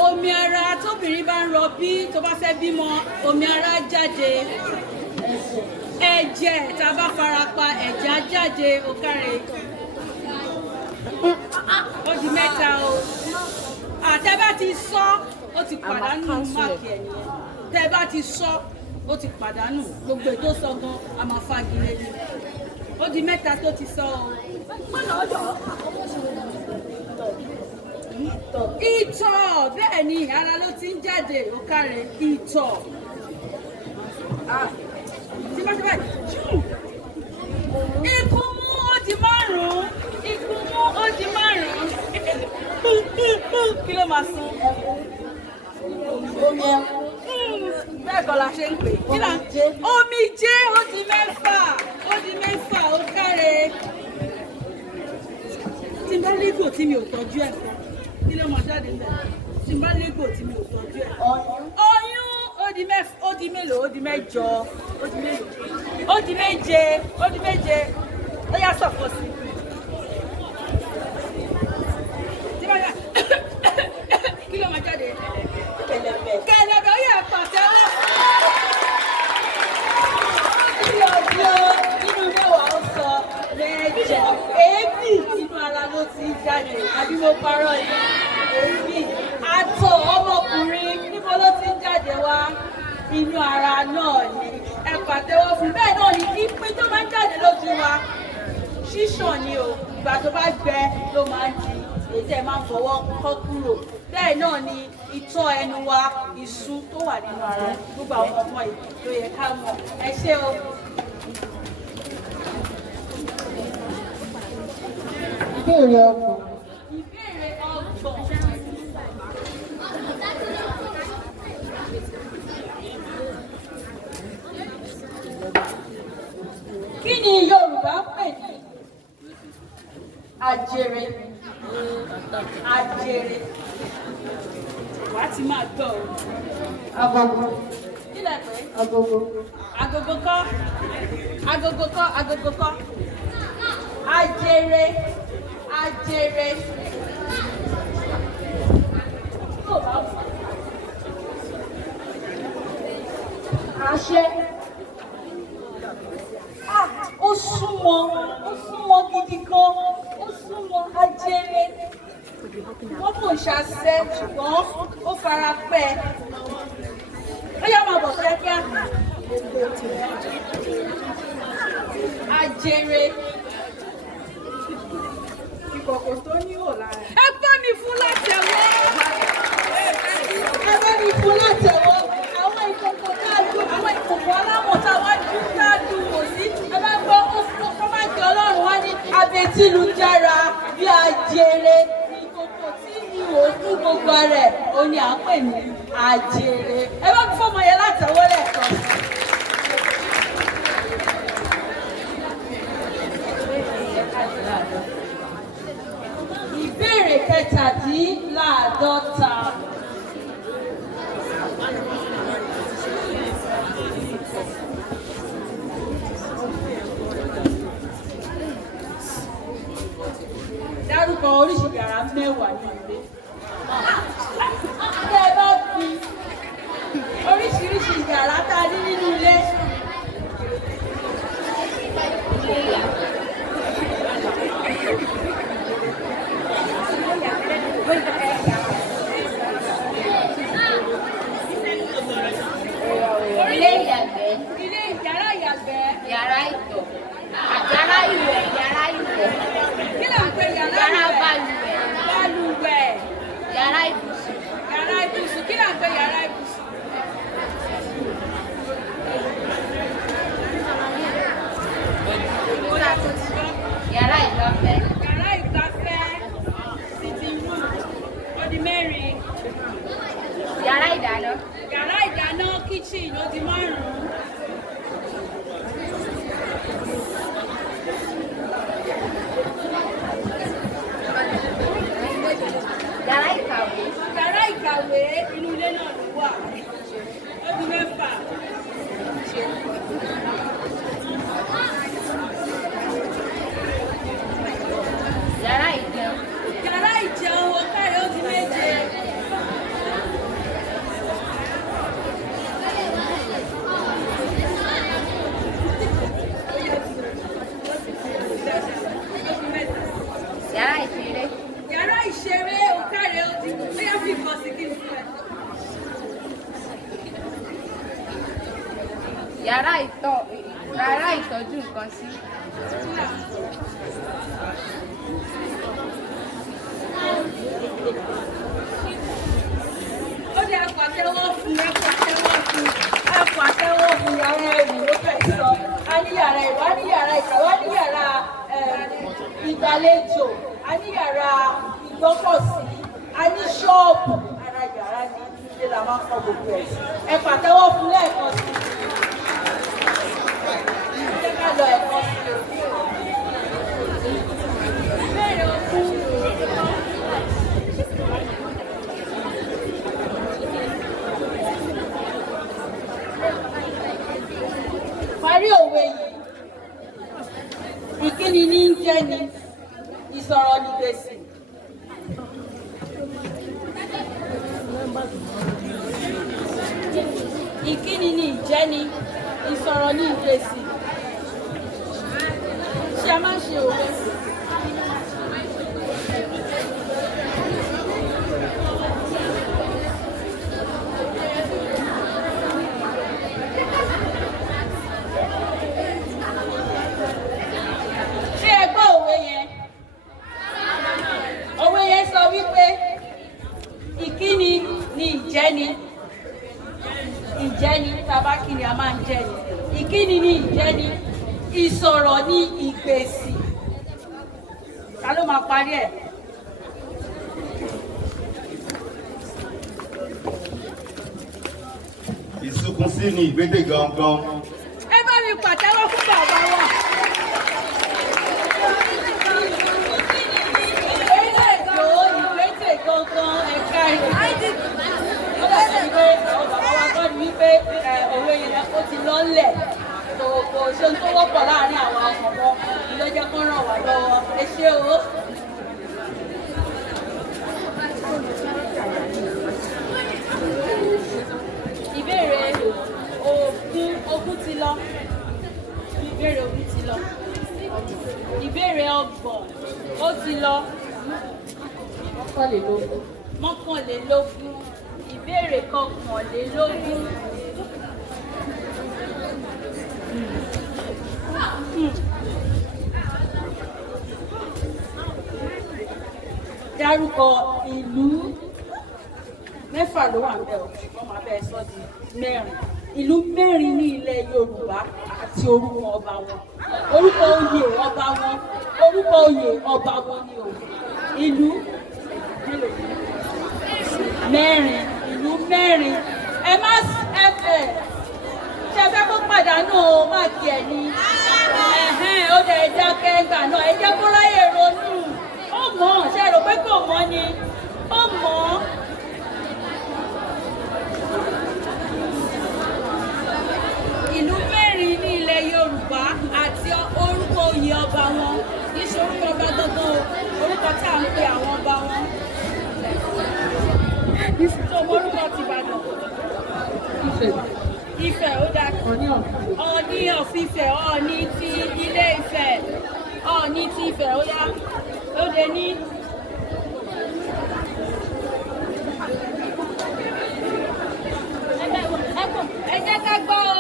Omi ara tóbìnrin bá ń rọbí tó bá fẹ́ bímọ, omi ara jáde. Ẹ̀jẹ̀ tá a bá fara pa ẹ̀jẹ̀ á jáde òkàrè. Ó di mẹ́ta o. Àtẹ́ bá ti sọ ó ti pàdánù máàkì ẹ̀ nìyẹn. Tẹ́ bá ti sọ ó ti pàdánù gbogbo ètò sọ gan a máa fagilé ni. Ó di mẹ́ta tó ti sọ o. Ìtọ̀ bẹ́ẹ̀ ni ara ló ti ń jáde òkàrè ìtọ̀. Ikú mú ó di márùn-ún, ìgbìmọ̀ ó di márùn-ún. Kí ló máa sún? Omi ẹkún. Bẹ́ẹ̀ kọ́ la ṣe ń pè. Omijé ó di mẹ́fà, ó di mẹ́fà, ó káre. Tí n bá légbò tí mi ò tọ́jú ẹ̀ fún, kí ló máa jáde ńbẹ̀? Tí n bá légbò tí mi ò tọ́jú ẹ̀. Oyún ó di mélòó? Ó di mẹ́jọ, ó di mélòó? Ó di méje, ó di méje. Ó yá sọ̀kọ̀ sí. Kí ló máa jáde? Kẹ̀lẹ̀bẹ̀ ó yẹ pàtẹ́wọ́. Ó nínú mẹ́wàá ó sọ mẹ́jọ. Èébì nínú ara ló ti jáde. Àbí mo parọ́ ni? Èébì. Àtọ̀ ọmọkùnrin níbo ló ti jáde wá? Inú ara náà ni. Ẹ pàtẹ́wọ́ fún. Bẹ́ẹ̀ náà ni ìpín tó máa ń jáde lójú wa. Ṣíṣàn ni o. Ìgbà tó bá gbẹ ló máa ń di. Èyí tẹ́ máa ń fọwọ́ kọ́ kúrò. Bẹ́ẹ̀ náà ni ìtọ́ ẹnu wa, ìṣú tó wà nínú ara. Gbogbo àwọn ọmọ yìí ló yẹ ká mọ̀. Ẹ ṣé o. Ìbéèrè ọgbọ̀n. Ìbéèrè ọgbọ̀n. Kí ni Yorùbá pè ní àjèrè? Àjèrè. Wà á ti máa gbọ́ o. Agogo. Kí lẹ pè é? Agogo. Agogo kọ́. Agogo kọ́. Agogo kọ́. Àjèrè. Àjèrè. Àṣẹ. Ó súnmọ́ gidi gan, ó súnmọ́ àjèrè. Wọ́n kò ṣàṣẹ ṣùgbọ́n ó fara pẹ́. Ó yá máa bọ̀ kíákíá. Àjèrè. Ìkòkò tó níhò lára. Ẹ bá mi fún látẹ̀wọ́. Ẹ bá mi fún látẹ̀wọ́. Àwọn ìkòkò káàdùn, àwọn ìkòkò aláwọ̀ táwa dùn káàdùn wò sí. Ẹ bá gbọ́ ó bá jẹ Ọlọ́run wá ní abẹ́tílùjára bí àjèrè. Ìkòkò tí ihò fún gbogbo rẹ̀ ó ní à ń pè ní àjèrè. Ẹ bá mi fọmọ yẹn látẹ̀wọ́ lẹ́ẹ̀kan. Ìbéèrè kẹtàdínláàádọ́ta. Dárúkọ oríṣi yàrá mẹ́wàá ní ilé. Tẹ́ ẹ bá fi oríṣiríṣi yàrá tá a ní nínú ilé. Ilé ìyàgbẹ́. Ilé yàrá ìyàgbẹ́. Yàrá ìtọ̀. Yàrá ìwẹ̀. Yàrá ìwẹ̀. Kí ló ń pè yàrá Yàrá ìwẹ̀? balùwẹ̀. Balùwẹ̀. Yàrá ibùsùn. Yàrá ibùsùn. Kí ló ń pè yàrá ibùsùn? Yàrá ìgbafẹ́. Yàrá ìgbafẹ́. Sitting room. Ó di mẹ́rin. Yàrá ìdáná. Yàrá ìdáná kitchen ó di márùn-ún. Yàrá ìkàwé. Yàrá ìkàwé inú ilé náà ló wà. Ó di mẹ́fà. Yàrá ìjẹun. Yàrá ìjẹun ọ̀kàrẹ̀ ó di méje. Yàrá ìṣeré. Yàrá ìṣeré ọ̀kàrẹ̀ ó di bóyá fi kọ́ sí kí n fún ẹ. Yàrá ìtọ́jú nǹkan sí. Ó di apàtẹ́wọ́ fún yàrá ẹ̀rù ló fẹ́ sọ. A ní yàrá ìwà, a ní yàrá ìkàwé, a ní yàrá ìgbàlejò, a ní yàrá ìgbọ́kọ̀sí, a ní ṣọ́ọ̀bù, ara yàrá ní ilé la máa ń kọ́ gbogbo ẹ̀. Ẹ pàtẹ́wọ́ fún lẹ́ẹ̀kan sí. Ṣé ká lọ ẹ̀kọ́ sí o? Ìbéèrè ogún. Parí òwe yìí. Ìkíni ní ń jẹ́ ni, ìsọ̀rọ̀ ní gbèsè. Ìkíni ní ìjẹ́ni, ìsọ̀rọ̀ ní ìgbèsè. Ṣé a máa ń ṣe òwe? Ṣé ẹ gbọ́ òwe yẹn? Òwe yẹn sọ wípé ìkíni ní ìjẹ́ni. Ìjẹ́ni tàbá kíni a máa ń jẹ́ni. Ìkíni ní ìjẹ́ni. Ìsọ̀rọ̀ ní ìgbèsì. Ta ló máa parí ẹ̀? Ìsúnkúnsí ni ìgbédè gangan. Ẹ bá mi pàtẹ́wọ́ fún bàbá wa. Ìgbésè gangan ẹ̀ka rẹ̀. Ó dàbí pé àwọn bàbá wa gbọ́ ni wípé òwe yẹn ó ti lọ́lẹ̀. Kò ṣe ń tó wọ́pọ̀ láàárín àwọn ọmọ ló jẹ́ kó ràn wá lọ́wọ́. Ẹ ṣé o. Ìbéèrè ogún ti lọ. Ìbéèrè ogún ti lọ. Ìbéèrè ọgbọ̀n ó ti lọ. Mọ́kànlélógún. Ìbéèrè kọkànlélógún. Dárúkọ ìlú mẹ́fà ló wà ńbẹ̀ o, wọ́n máa bẹ́ẹ̀ sọ di mẹ́rin. Ìlú mẹ́rin ní ilẹ̀ Yorùbá àti orúkọ ọba wọn. Orúkọ oyè ọba wọn. Orúkọ oyè ọba wọn ni o. Ìlú mẹ́rin. Ìlú mẹ́rin. Ẹ má ẹ̀fẹ̀. Ṣé ẹ fẹ́ kó pàdánù máàkì ẹ̀ ni? Ó dẹ̀ dákẹ́ ẹgbà náà. Ẹ jẹ́ kó ráyè ronú. Ó mọ̀ ọ́n, ṣe rò pé kò mọ̀ ni? Ó mọ̀ ọ́n. Ìlú mẹ́rin ní ilẹ̀ Yorùbá àti orúkọ oyè ọba wọn. Kì í ṣe orúkọ ọba gangan o, orúkọ tá à ń pe àwọn ọba wọn. Tó mọ orúkọ ti Ìbàdàn. Ifẹ̀ ó dáa. Ọọ̀ni of Ifẹ̀, Ọọ̀ni ti Ilé Ifẹ̀, Ọọ̀ni ti Ifẹ̀ ó yá. Ó dé ní. Ẹ jẹ́ ká gbọ́ o.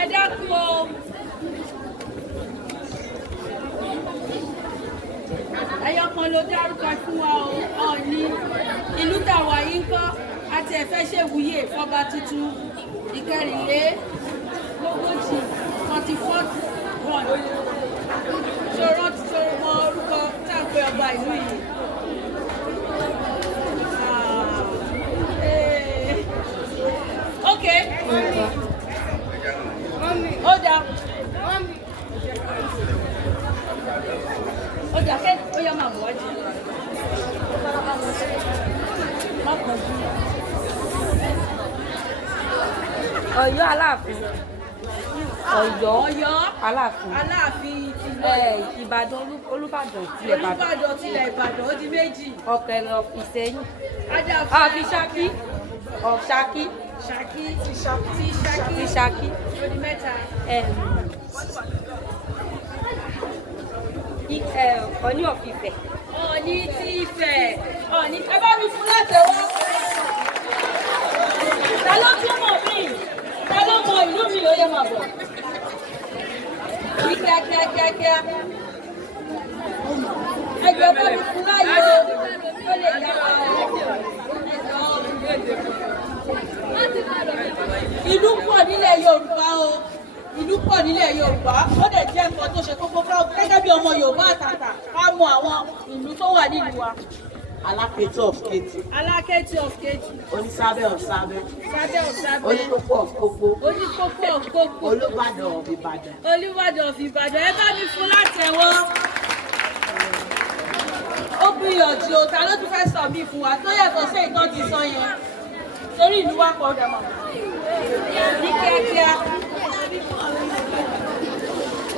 Ẹ dákun o. Ẹyọ kan ló dárúkọ fún wa o. Ọọ̀ni ìlú tàwa yìí ń kọ́ àti ẹ̀fẹ́ ṣèwúyè fọba tuntun ìkẹrìnlélógójì 44th one. Ṣòro ti ṣòro mọ orúkọ tá à ń pe ọba ìlú yìí. Okay. Ó dáa. Ó dáa kẹ́ ó yá máa mú wájú. Má kọjú. Ọ̀yọ́ Aláàfin. Ọ̀yọ́ Aláàfin. Aláàfin Ìbàdàn Olúbàdàn tilẹ̀ Ìbàdàn. Olúbàdàn tilẹ̀ Ìbàdàn ó di méjì. Ọ̀kẹ̀rẹ̀ of Ìṣẹ́yìn. Adáfẹ́. Fi Ṣakí. Of Ṣakí. Ṣakí. Ti Ṣakí. Ó di mẹ́ta. Ọ̀ní of Ifẹ̀. Ọọ̀ni ti Ifẹ̀. Ọọ̀ni ẹ bá mi fún látẹ̀wọ́. Ta ló tún mọ̀ mí? Ta ló mọ ìlú mi ló yẹ máa bọ̀? Ní kíákíá. Ẹgbẹ́ bá mi fún láyé o. Ó lè yára o. Ìlú pọ̀ nílẹ̀ Yorùbá o. ìlú pọ̀ nílẹ̀ Yorùbá ó dẹ̀ jẹ́ nǹkan tó ṣe kókó gẹ́gẹ́ bí ọmọ Yorùbá àtàtà ká mọ àwọn ìlú tó wà nílùú wa. Alákétu of Kétu. Alákétu of Kétu. Onísábẹ́ of Sábẹ́. Sábẹ́ of Sábẹ́. Oníkókó of Kókó. Oníkókó of Kókó. Olúbàdàn of Ìbàdàn. Olúbàdàn of Ìbàdàn. Ẹ bá mi fún látẹ̀wọ́. Ó gbìyànjú o, ta ló tún fẹ́ sọ mí fún wa tó yàtọ̀ sí ìtàn ti sọ yẹn. Torí ìlú wa pọ̀ dàmọ̀. Ní kíákíá.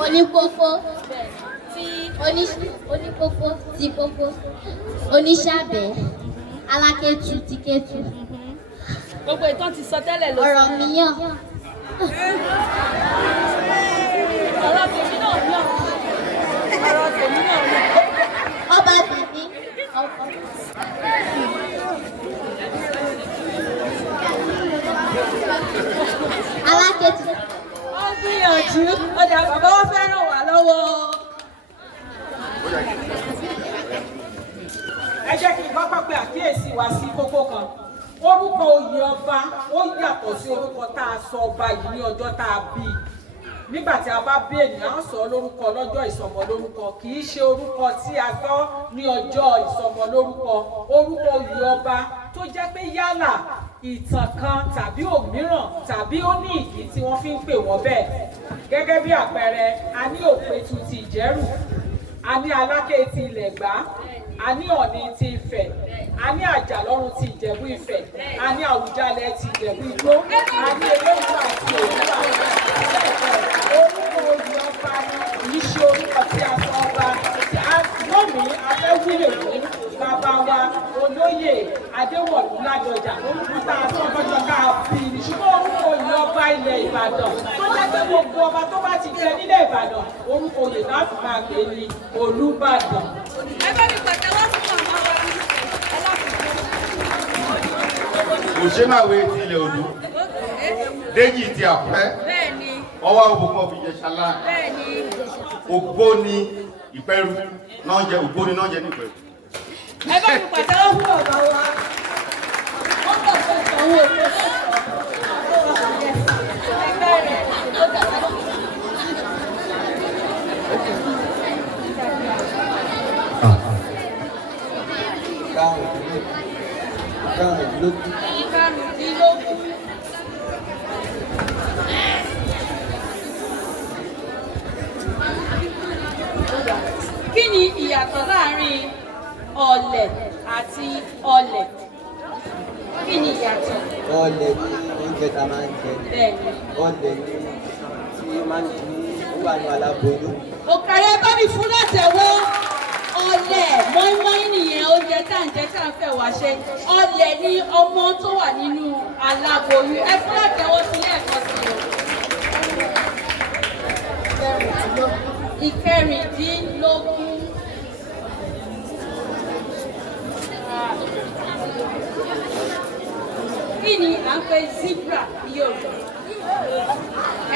Oníkókó oníkókó ti kókó oníṣàbẹ̀ alákétu ti kétu. Gbogbo ìtàn ti sọ tẹ́lẹ̀ ló sọ. Ọ̀rọ̀ mìíyàn. Ọ̀rọ̀ tèmi náà yàn. Ọ̀rọ̀ tèmi náà yàn. Ọba tèmi. Alákétu. Wọ́n gbìyànjú ọjà bàbá wọn fẹ́ ràn wá lọ́wọ́. Ẹ jẹ́ kí n kọ́kọ́ pe àkíyèsí wa sí kókó kan. Orúkọ oyè ọba ó yàtọ̀ sí orúkọ tá a sọ ọba yìí ní ọjọ́ tá a bí. Nígbà tí a bá bí ènìyàn á sọ lórúkọ lọ́jọ́ ìsọmọlórúkọ kì í ṣe orúkọ tí a gbọ́ ní ọjọ́ ìsọmọlórúkọ. Orúkọ oyè ọba tó jẹ́ pé yálà ìtàn kan tàbí òmíràn tàbí ó ní ìdí tí wọ́n fi ń pè wọ́n bẹ́ẹ̀. Gẹ́gẹ́ bí àpẹẹrẹ a ní Òpetu ti Ìjẹ̀rù, a ní Aláké ti Ilẹ̀gbá, a ní Ọ̀ọ̀ni ti Ifẹ̀, a ní Àjàlọ́run ti Ìjẹ̀bú Ifẹ̀, a ní Àwùjalẹ̀ ti Ìjẹ̀bú Igbó, a ní Eléwùrà àti Òwúrà. Orúkọ oyè ọba ni ṣe orúkọ tí a sọ ọba. Lónìí a fẹ́ wílè fún bàbá wa olóyè Adéwọ̀lú Ládọjà orúkọ tá a sọ lọ́jọ́ ká bí i. Ṣùgbọ́n orúkọ oyè ọba ilẹ̀ Ìbàdàn tó jẹ́ pé gbogbo ọba tó bá ti jẹ nílẹ̀ Ìbàdàn orúkọ oyè láti máa gbé ní Olúbàdàn. Ẹ bá mi pàtẹ́wọ́ fún màmá wa. Òṣèmáwé ti ilẹ̀ Odò. Déjì ti Àkúrẹ́. Bẹ́ẹ̀ni. Ọwọ́ òbúkọ fi jẹ ṣálá. Bẹ́ẹ̀ni. Ògbóni Ìpẹ́rù náà jẹ Ògbóni náà jẹ ní Ìpẹ́rù. Ẹ bá mi pàtẹ́wọ́ fún ọ̀gá wa. Wọ́n bọ̀ fún ìsanwó òkú. Karùndínlógún. Kí ni ìyàtọ̀ láàrin ọ̀lẹ̀ àti ọlẹ̀? Kí ni ìyàtọ̀? Ọlẹ̀ ní oúnjẹ tá a máa ń jẹ. Bẹ́ẹ̀ni. Ọlẹ̀ ní tí máa ń ní ó wà ní aláboyún. Òkàrẹ́ bá mi fún látẹ̀wọ́. Ọlẹ̀ mọ́ínmọ́ín nìyẹn oúnjẹ tá à ń jẹ tá à ń fẹ́ wá ṣe. Ọlẹ̀ ni ọmọ tó wà nínú aláboyún. Ẹ fún látẹ̀wọ́ sí lẹ́ẹ̀kan sí o. Ìkẹrìndínlógún. Kí ni à ń pè zebra ní Yorùbá?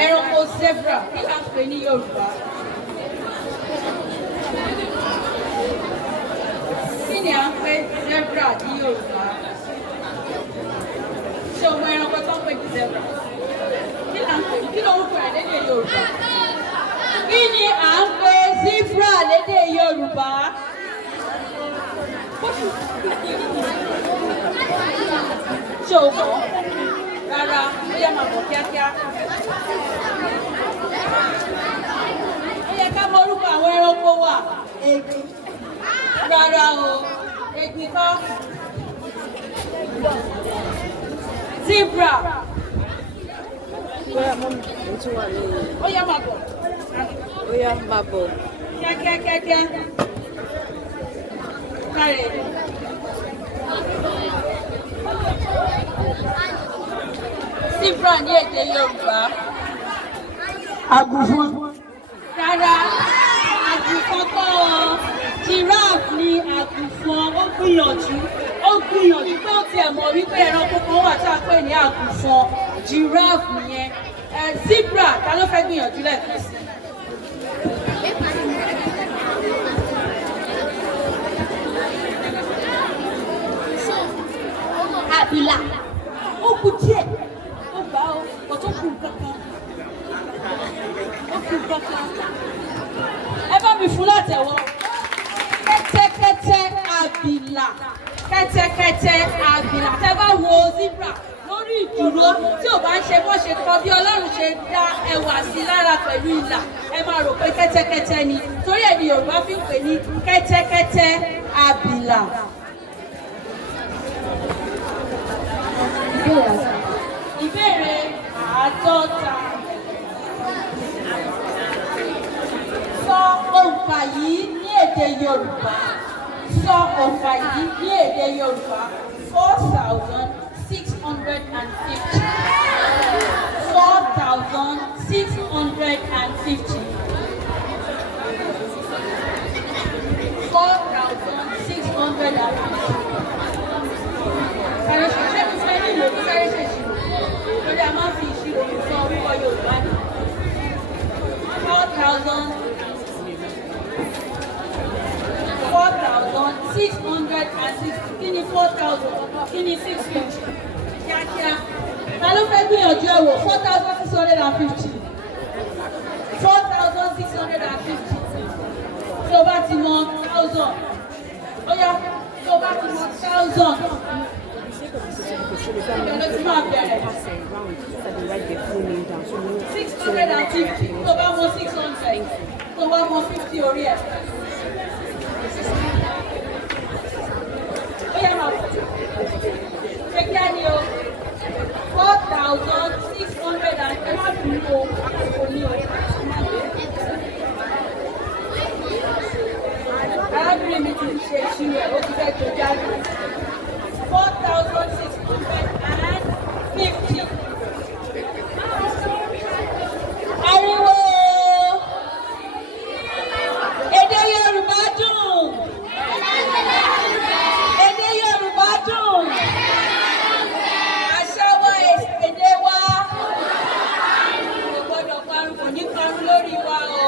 Ẹranko zebra kí là ń pè ní Yorùbá? Kí ni à ń pè zebra ní Yorùbá? Ṣé o mọ ẹranko tó ń pè ní zebra? Kí là ń pè ní? Kí lórúkọ ẹ̀ lédè Yorùbá? Kí ni à ń pè zebra lédè Yorùbá? Ṣé o mọ̀? Rárá, ó yẹ máa bọ̀ kíákíá. Ó yẹ ká mọ orúkọ àwọn ẹranko wa. Egbin. Rárá o, egbin kọ́. Zebra. Ó yẹ máa bọ̀. Ó yá máa bọ̀. Kíákíá. Kárẹ̀. Zebra ní èdè Yorùbá. Àgùnfọn. Rárá, àgùnfọn kọ́ ọ. Giraffe ni àgùnfọn. Ó gbìyànjú pé ó tiẹ̀ mọ̀ wípé ẹranko kan wà tá a pè ní àgùnfọn. Giraffe nìyẹn. Zebra ta ló fẹ́ gbìyànjú lẹ́ẹ̀kan sí? Àbìlà. Ó kù díẹ̀. Ó gbà ó, kò tó kù kankan. kẹ́tẹ́kẹ́tẹ́ àbìlà. Tẹ́ bá wo zebra lórí ìdúró tí ò bá ń ṣe bó ṣe kọ bí Ọlọ́run ṣe dá ẹwà sí lára pẹ̀lú ìlà, ẹ máa rò pé kẹ́tẹ́kẹ́tẹ́ ni. Torí ẹ̀ ni Yorùbá fi ń pè ní kẹ́tẹ́kẹ́tẹ́ àbìlà. Ìbéèrè 50. Sọ òǹkà yìí ní èdè Yorùbá. Sọ òǹkà yìí ní èdè Yorùbá. 4,650. 4,650. 4,650. Ṣé mo fẹ́ nílò ní sáré ṣèṣirò? Lórí a máa ń fi ìṣirò sọ orúkọ Yorùbá ni. 4,660. Kí ni 4,000? Kí ni 650? Kíákíá. Ta ló fẹ́ gbìyànjú ẹ̀ wò? 4,650. 4,650. Tí o bá ti mọ 1,000. Ó yá, tí o bá ti mọ 1,000. Ìbẹ̀rẹ̀ tí máa bẹ̀rẹ̀. 650. Tó bá mọ 600. Tó bá mọ 50 orí ẹ̀. Ó yá máa bọ̀. Ṣé kí á ní o? 4,600 and ẹ má fi o àkókò ní o. Arábìnrin mi ti ṣe ìṣirò ẹ̀, ó ti fẹ́ tó jáde. 4,650. Ariwo! Èdè Yorùbá dùn. Èdè Yorùbá dùn. Àṣà wa, èdè wa. Kò gbọdọ̀ parun, kò ní parun lórí wa o.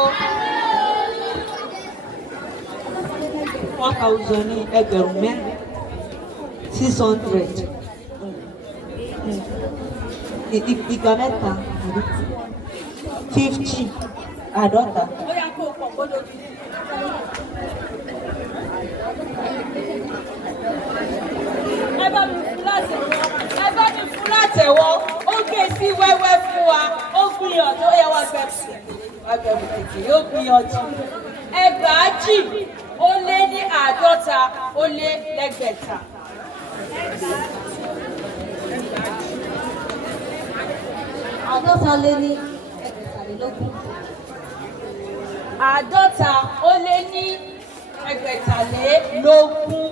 1,000 ní ẹgbẹ̀rún mẹ́rin. 600. Ìgbà mẹ́ta. 50. Àádọ́ta. Ó yá kó o pọ̀ gbọ́dọ̀ di. Ẹ bá mi fún látẹ̀wọ́. Ẹ bá mi fún látẹ̀wọ́. Ó gé sí wẹ́wẹ́ fún wa. Ó gbìyànjú. Ó yẹ wá gbẹ̀bù. Wá gbẹ̀bù tètè. Ó gbìyànjú. Ẹgbàájì ó lé ní 50 ó lé lẹ́gbẹ̀ta. Àádọ́ta lé ní ẹgbẹ̀tàlélógún. 50 ó lé ní ẹgbẹ̀tàlélógún.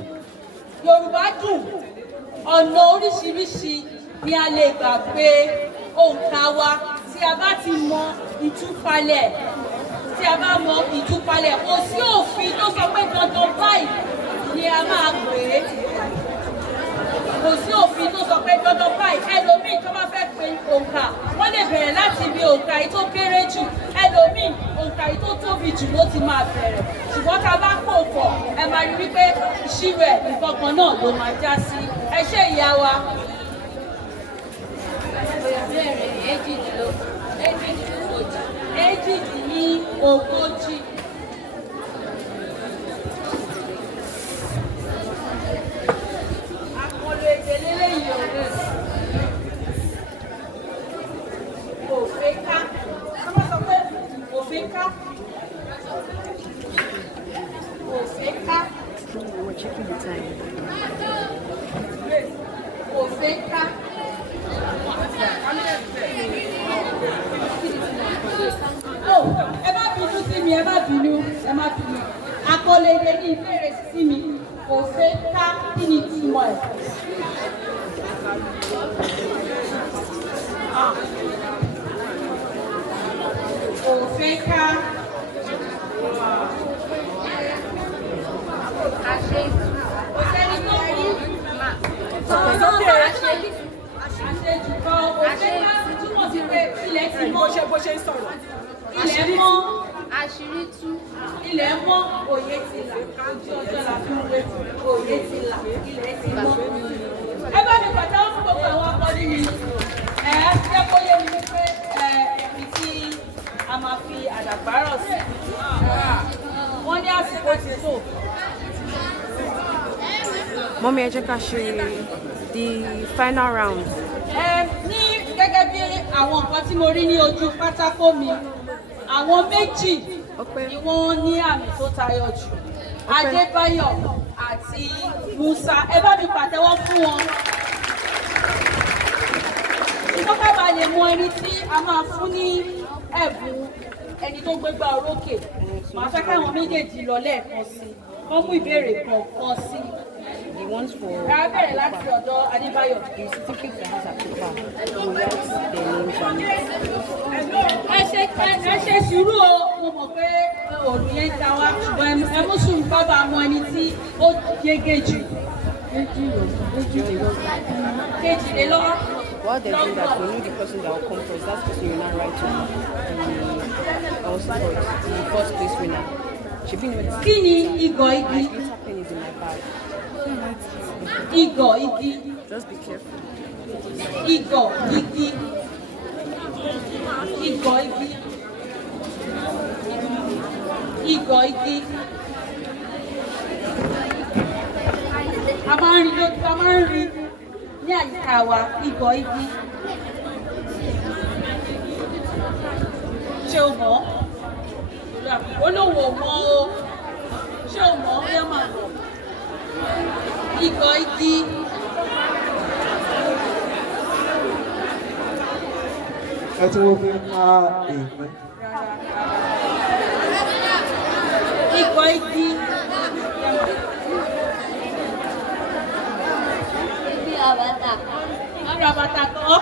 Yorùbá dùn. Ọ̀nà oríṣiríṣi ni a lè gbà pé òǹkà wa tí a bá ti mọ ìtúpalẹ̀. Tí a bá mọ ìtúpalẹ̀, kò sí òfin tó sọ pé dandan báyìí ni a máa pè é. Kò sí òfin tó sọ pé dandan báyìí. Ẹlòmíì tó bá fẹ́ pe òǹkà, wọ́n lè bẹ̀rẹ̀ láti ibi òǹkà yìí tó kéré jù. Ẹlòmíì òǹkà yìí tó tóbi jù ló ti máa bẹ̀rẹ̀. Ṣùgbọ́n tá a bá pò pọ̀, ẹ máa rí wípé ìṣirò ẹ̀ nǹkan kan náà ló máa já sí. Ẹ ṣé ìyá wa. Èjìdínlógójì. Àkọlù èdè lélẹ́yìn òde. Òfin ká. Wọ́n máa sọ pé òfin ká. Òfin ká. Òfin ká. Ẹ má bínú sí mi, ẹ má bínú, ẹ má bínú. Àkọlù èdè ní ìbéèrè sí mi. Òfin ká kí ni tiwọn ẹ̀? Òfin ká. Àṣejù. Òṣèlú tó kú. Àṣejù kan. Òfin ká túmọ̀ sí pé ilẹ̀ ti mọ́. Bó ṣe ń sọ̀rọ̀. Ilẹ̀ mọ́. Àṣírí tú. Ilẹ̀ mọ́, òye ti là. Ojú ọjọ́ la fi ń wé. Òye ti là. Ilẹ̀ ti mọ́. Ẹ bá mi pàtàkì fún gbogbo àwọn akọni mi. Jẹ́ kó yé mi wípé ibi tí a máa fi àdàgbà rọ̀ sí. Wọ́n ní àsìkò ti tó. Mọ́mí ẹ jẹ́ ká ṣe the final round. Ní gẹ́gẹ́ bí àwọn nǹkan tí mo rí ní ojú pátákó mi, àwọn méjì ni wọ́n ní àmì tó tayọ jù. Adébáyọ̀ àti Musa. Ẹ bá mi pàtẹ́wọ́ fún wọn. Ìjọba ká bá lè mọ ẹni tí a máa fún ní ẹ̀bùn ẹni tó gbégbá orókè. Màá fẹ́ káwọn méjèèjì lọ lẹ́ẹ̀kan sí i. Wọ́n mú ìbéèrè kọ̀ọ̀kan sí i. The ones for Ẹ á bẹ̀rẹ̀ láti ọ̀dọ̀ Adébáyọ̀. the certificate that has a paper, we write their names on it. Ẹ ṣe sùúrù o, mo mọ̀ pé òòlù yẹn ta wá, ṣùgbọ́n ẹ mú sùúrù bábà mọ ẹni tí ó yege jù. Kejìlélọ́wọ́. While they're doing that, we know the person that will come first. That person you now write to the first place winner. Should be know Kí ni igọ̀ igi? my glitter pen is in my bag. Igọ̀ igi. Just be careful. Igọ̀ igi. Igọ̀ igi. Igọ̀ igi. A máa ń rí ní àyíká wa igọ̀ igi. Ṣé o mọ̀? Olówó mọ̀ o. Ṣé o mọ̀? Ó yẹ máa lọ. Igọ̀ igi. Ẹ tí wọ́n fi ń pa èèpẹ̀. Igọ̀ igi. Àbàtà kọ́.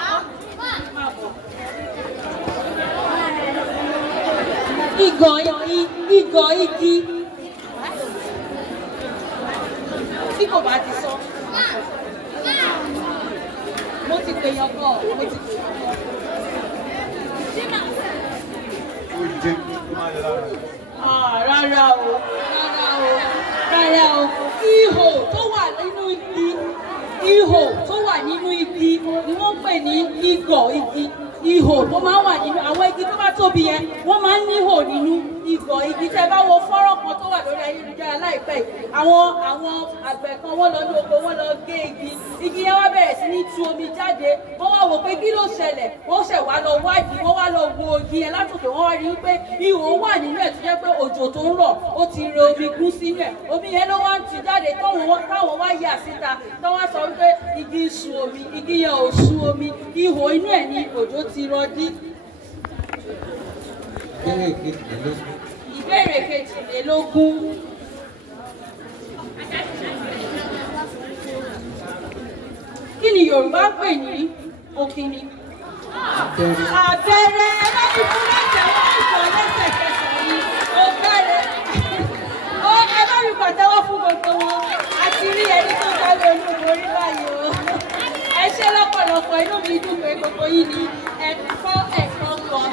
Igọ̀ igi. Igọ̀ igi. Tí kò bá ti sọ. Mo ti pè yàn kọ́. Mo ti pè yàn kọ́. Rárá o. Rárá o. Ihò tó wà nínú igi. Ihò tó wà nínú igi ni wọ́n pè ní igọ̀ igi. Ihò tó máa ń wà nínú àwọn igi tó bá tóbi yẹn wọ́n máa ń níhò nínú igọ̀ igi. Tẹ́ bá wo fọ́nrán kan tó wà lórí ayélujára láìpẹ́ yìí, àwọn àgbẹ̀ kan wọ́n lọ ní oko wọ́n lọ gé igi. Igi yẹn wá bẹ̀rẹ̀ sí ní tú omi jáde. Wọ́n wá wò pé kí ló ṣẹlẹ̀? Wọ́n ṣẹ̀ wá lọ wádìí, wọ́n wá lọ wo igi yẹn látòkè, wọ́n wá rí i pé ihò wà nínú ẹ̀ tó jẹ́ pé òjò tó ń rọ̀ ó ti rẹ omi gún sínú ẹ̀. Omi yẹn ló wá ń tú jáde táwọn wá yà síta. Táwọn sọ wípé igi sun omi, igi yẹn ò sun omi. Ihò inú ẹ̀ ni òjò ti rọ dí. Ìbéèrè kejìlélógún. Kí ni Yorùbá ń pè ní òkìní? Abẹ́rẹ́ ẹlẹ́ni fún lẹ́sẹ̀ wọ́n ìfọ̀ lẹ́sẹ̀kẹsẹ̀ ni ó bẹ̀rẹ̀. Ẹ bá mi pàtẹ́wọ́ fún gbogbo wọn. A ti rí ẹni tó jáwé olúborí báyìí o. Ẹ ṣé lọ́pọ̀lọpọ̀, inú mi dùn pé gbogbo yìí ni ẹ̀kọ́ kan.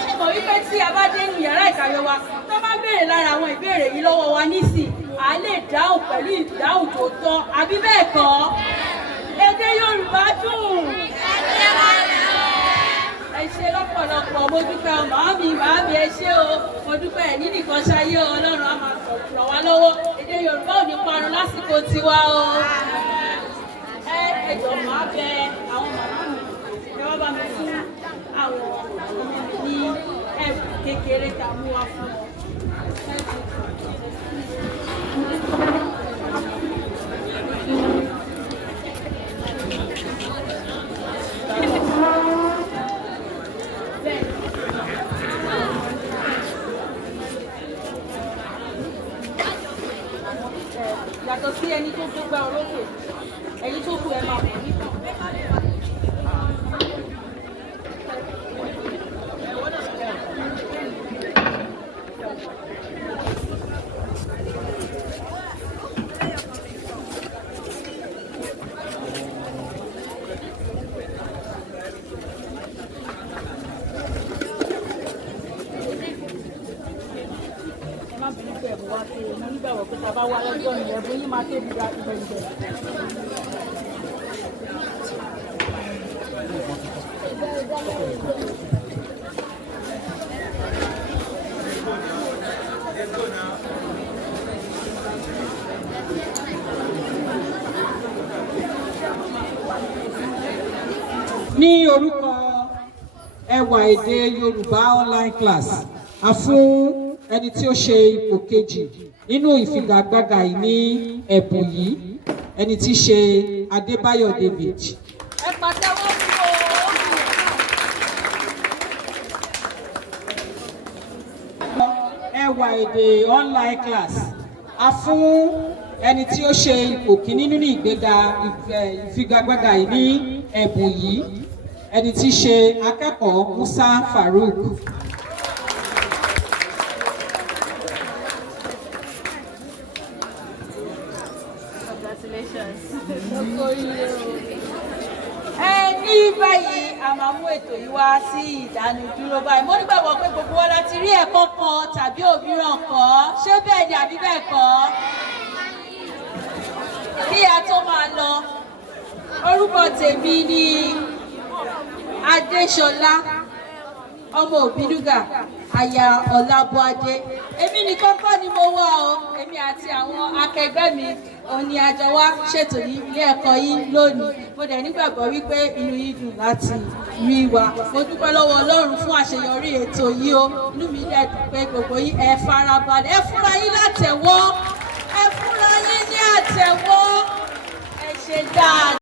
Ẹ mọ̀ wípé tí a bá dé ní yàrá ìkàwé wa, tó bá béèrè lára àwọn ìbéèrè yìí lọ́wọ́ wa nísìn, à lè dáhùn pẹ̀lú ìdáhùn tó tọ́, àbí bẹ́ẹ̀ kọ́? Èdè Yorùbá dùn. Ẹ ṣé lọ́pọ̀lọpọ̀, mo dúpẹ́ màámi ẹ ṣé o, mo dúpẹ́ ẹ̀ ní nìkan ṣayé o, Ọlọ́run á máa ràn wá lọ́wọ́. Èdè Yorùbá ò ní parun lásìkò tiwa o. Ẹ jọ̀ọ́ máa bẹ àwọn màmá mi, ẹ wá bá mi fún àwọn ọmọ mi ní ẹ̀bùn kékeré tá a mú wá fún wọn. Yàtọ̀ sí ẹni tó gbégbá orókè, ẹni tó kù ẹ máa mọ̀ nípa. Bá wá lọ́jọ́ ìyẹn fún yín máa tóbi ra ìgbẹ̀ǹgbẹ̀. ní orúkọ Ewa Ede Yorùbá online class a fún ẹni tí ó ṣe ipò kejì nínú ìfigagbága yìí ní ẹ̀bùn yìí ẹni tí í ṣe Adébáyọ̀ David. Ẹ pàtẹ́wọ́ fún o. Ewa Ede online class a fún ẹni tí ó ṣe ipò kíní nínú ìfigagbága yìí ní ẹ̀bùn yìí ẹni tí í ṣe akẹ́kọ̀ọ́ Musa Farouk. Ní báyìí a máa mú ètò yìí wá sí ìdánudúró báyìí. Mo nígbàgbọ́ pé gbogbo wa la ti rí ẹ̀kọ́ kan tàbí òmíràn kọ́. Ṣé bẹ́ẹ̀ ni àbí bẹ́ẹ̀ kọ́? Kí a tó máa lọ, orúkọ tèmi ni Adéṣọlá ọmọ Òbídúgà aya Ọlábọ́adé. Èmi nìkan kọ́ ni mo wá o, èmi àti àwọn akẹgbẹ́ mi òun ni a jọ wá ṣètò ní ilé ẹ̀kọ́ yìí lónìí. Mo dẹ̀ nígbàgbọ́ wípé inú yìí dùn láti rí wa. Mo dúpẹ́ lọ́wọ́ Ọlọ́run fún àṣeyọrí ètò yìí o. Inú mi dẹ̀ dùn pé gbogbo yín ẹ farabalẹ̀, ẹ fúnra yín látẹ̀wọ́, ẹ fúnra yín ní àtẹ̀wọ́, ẹ ṣe dáadáa.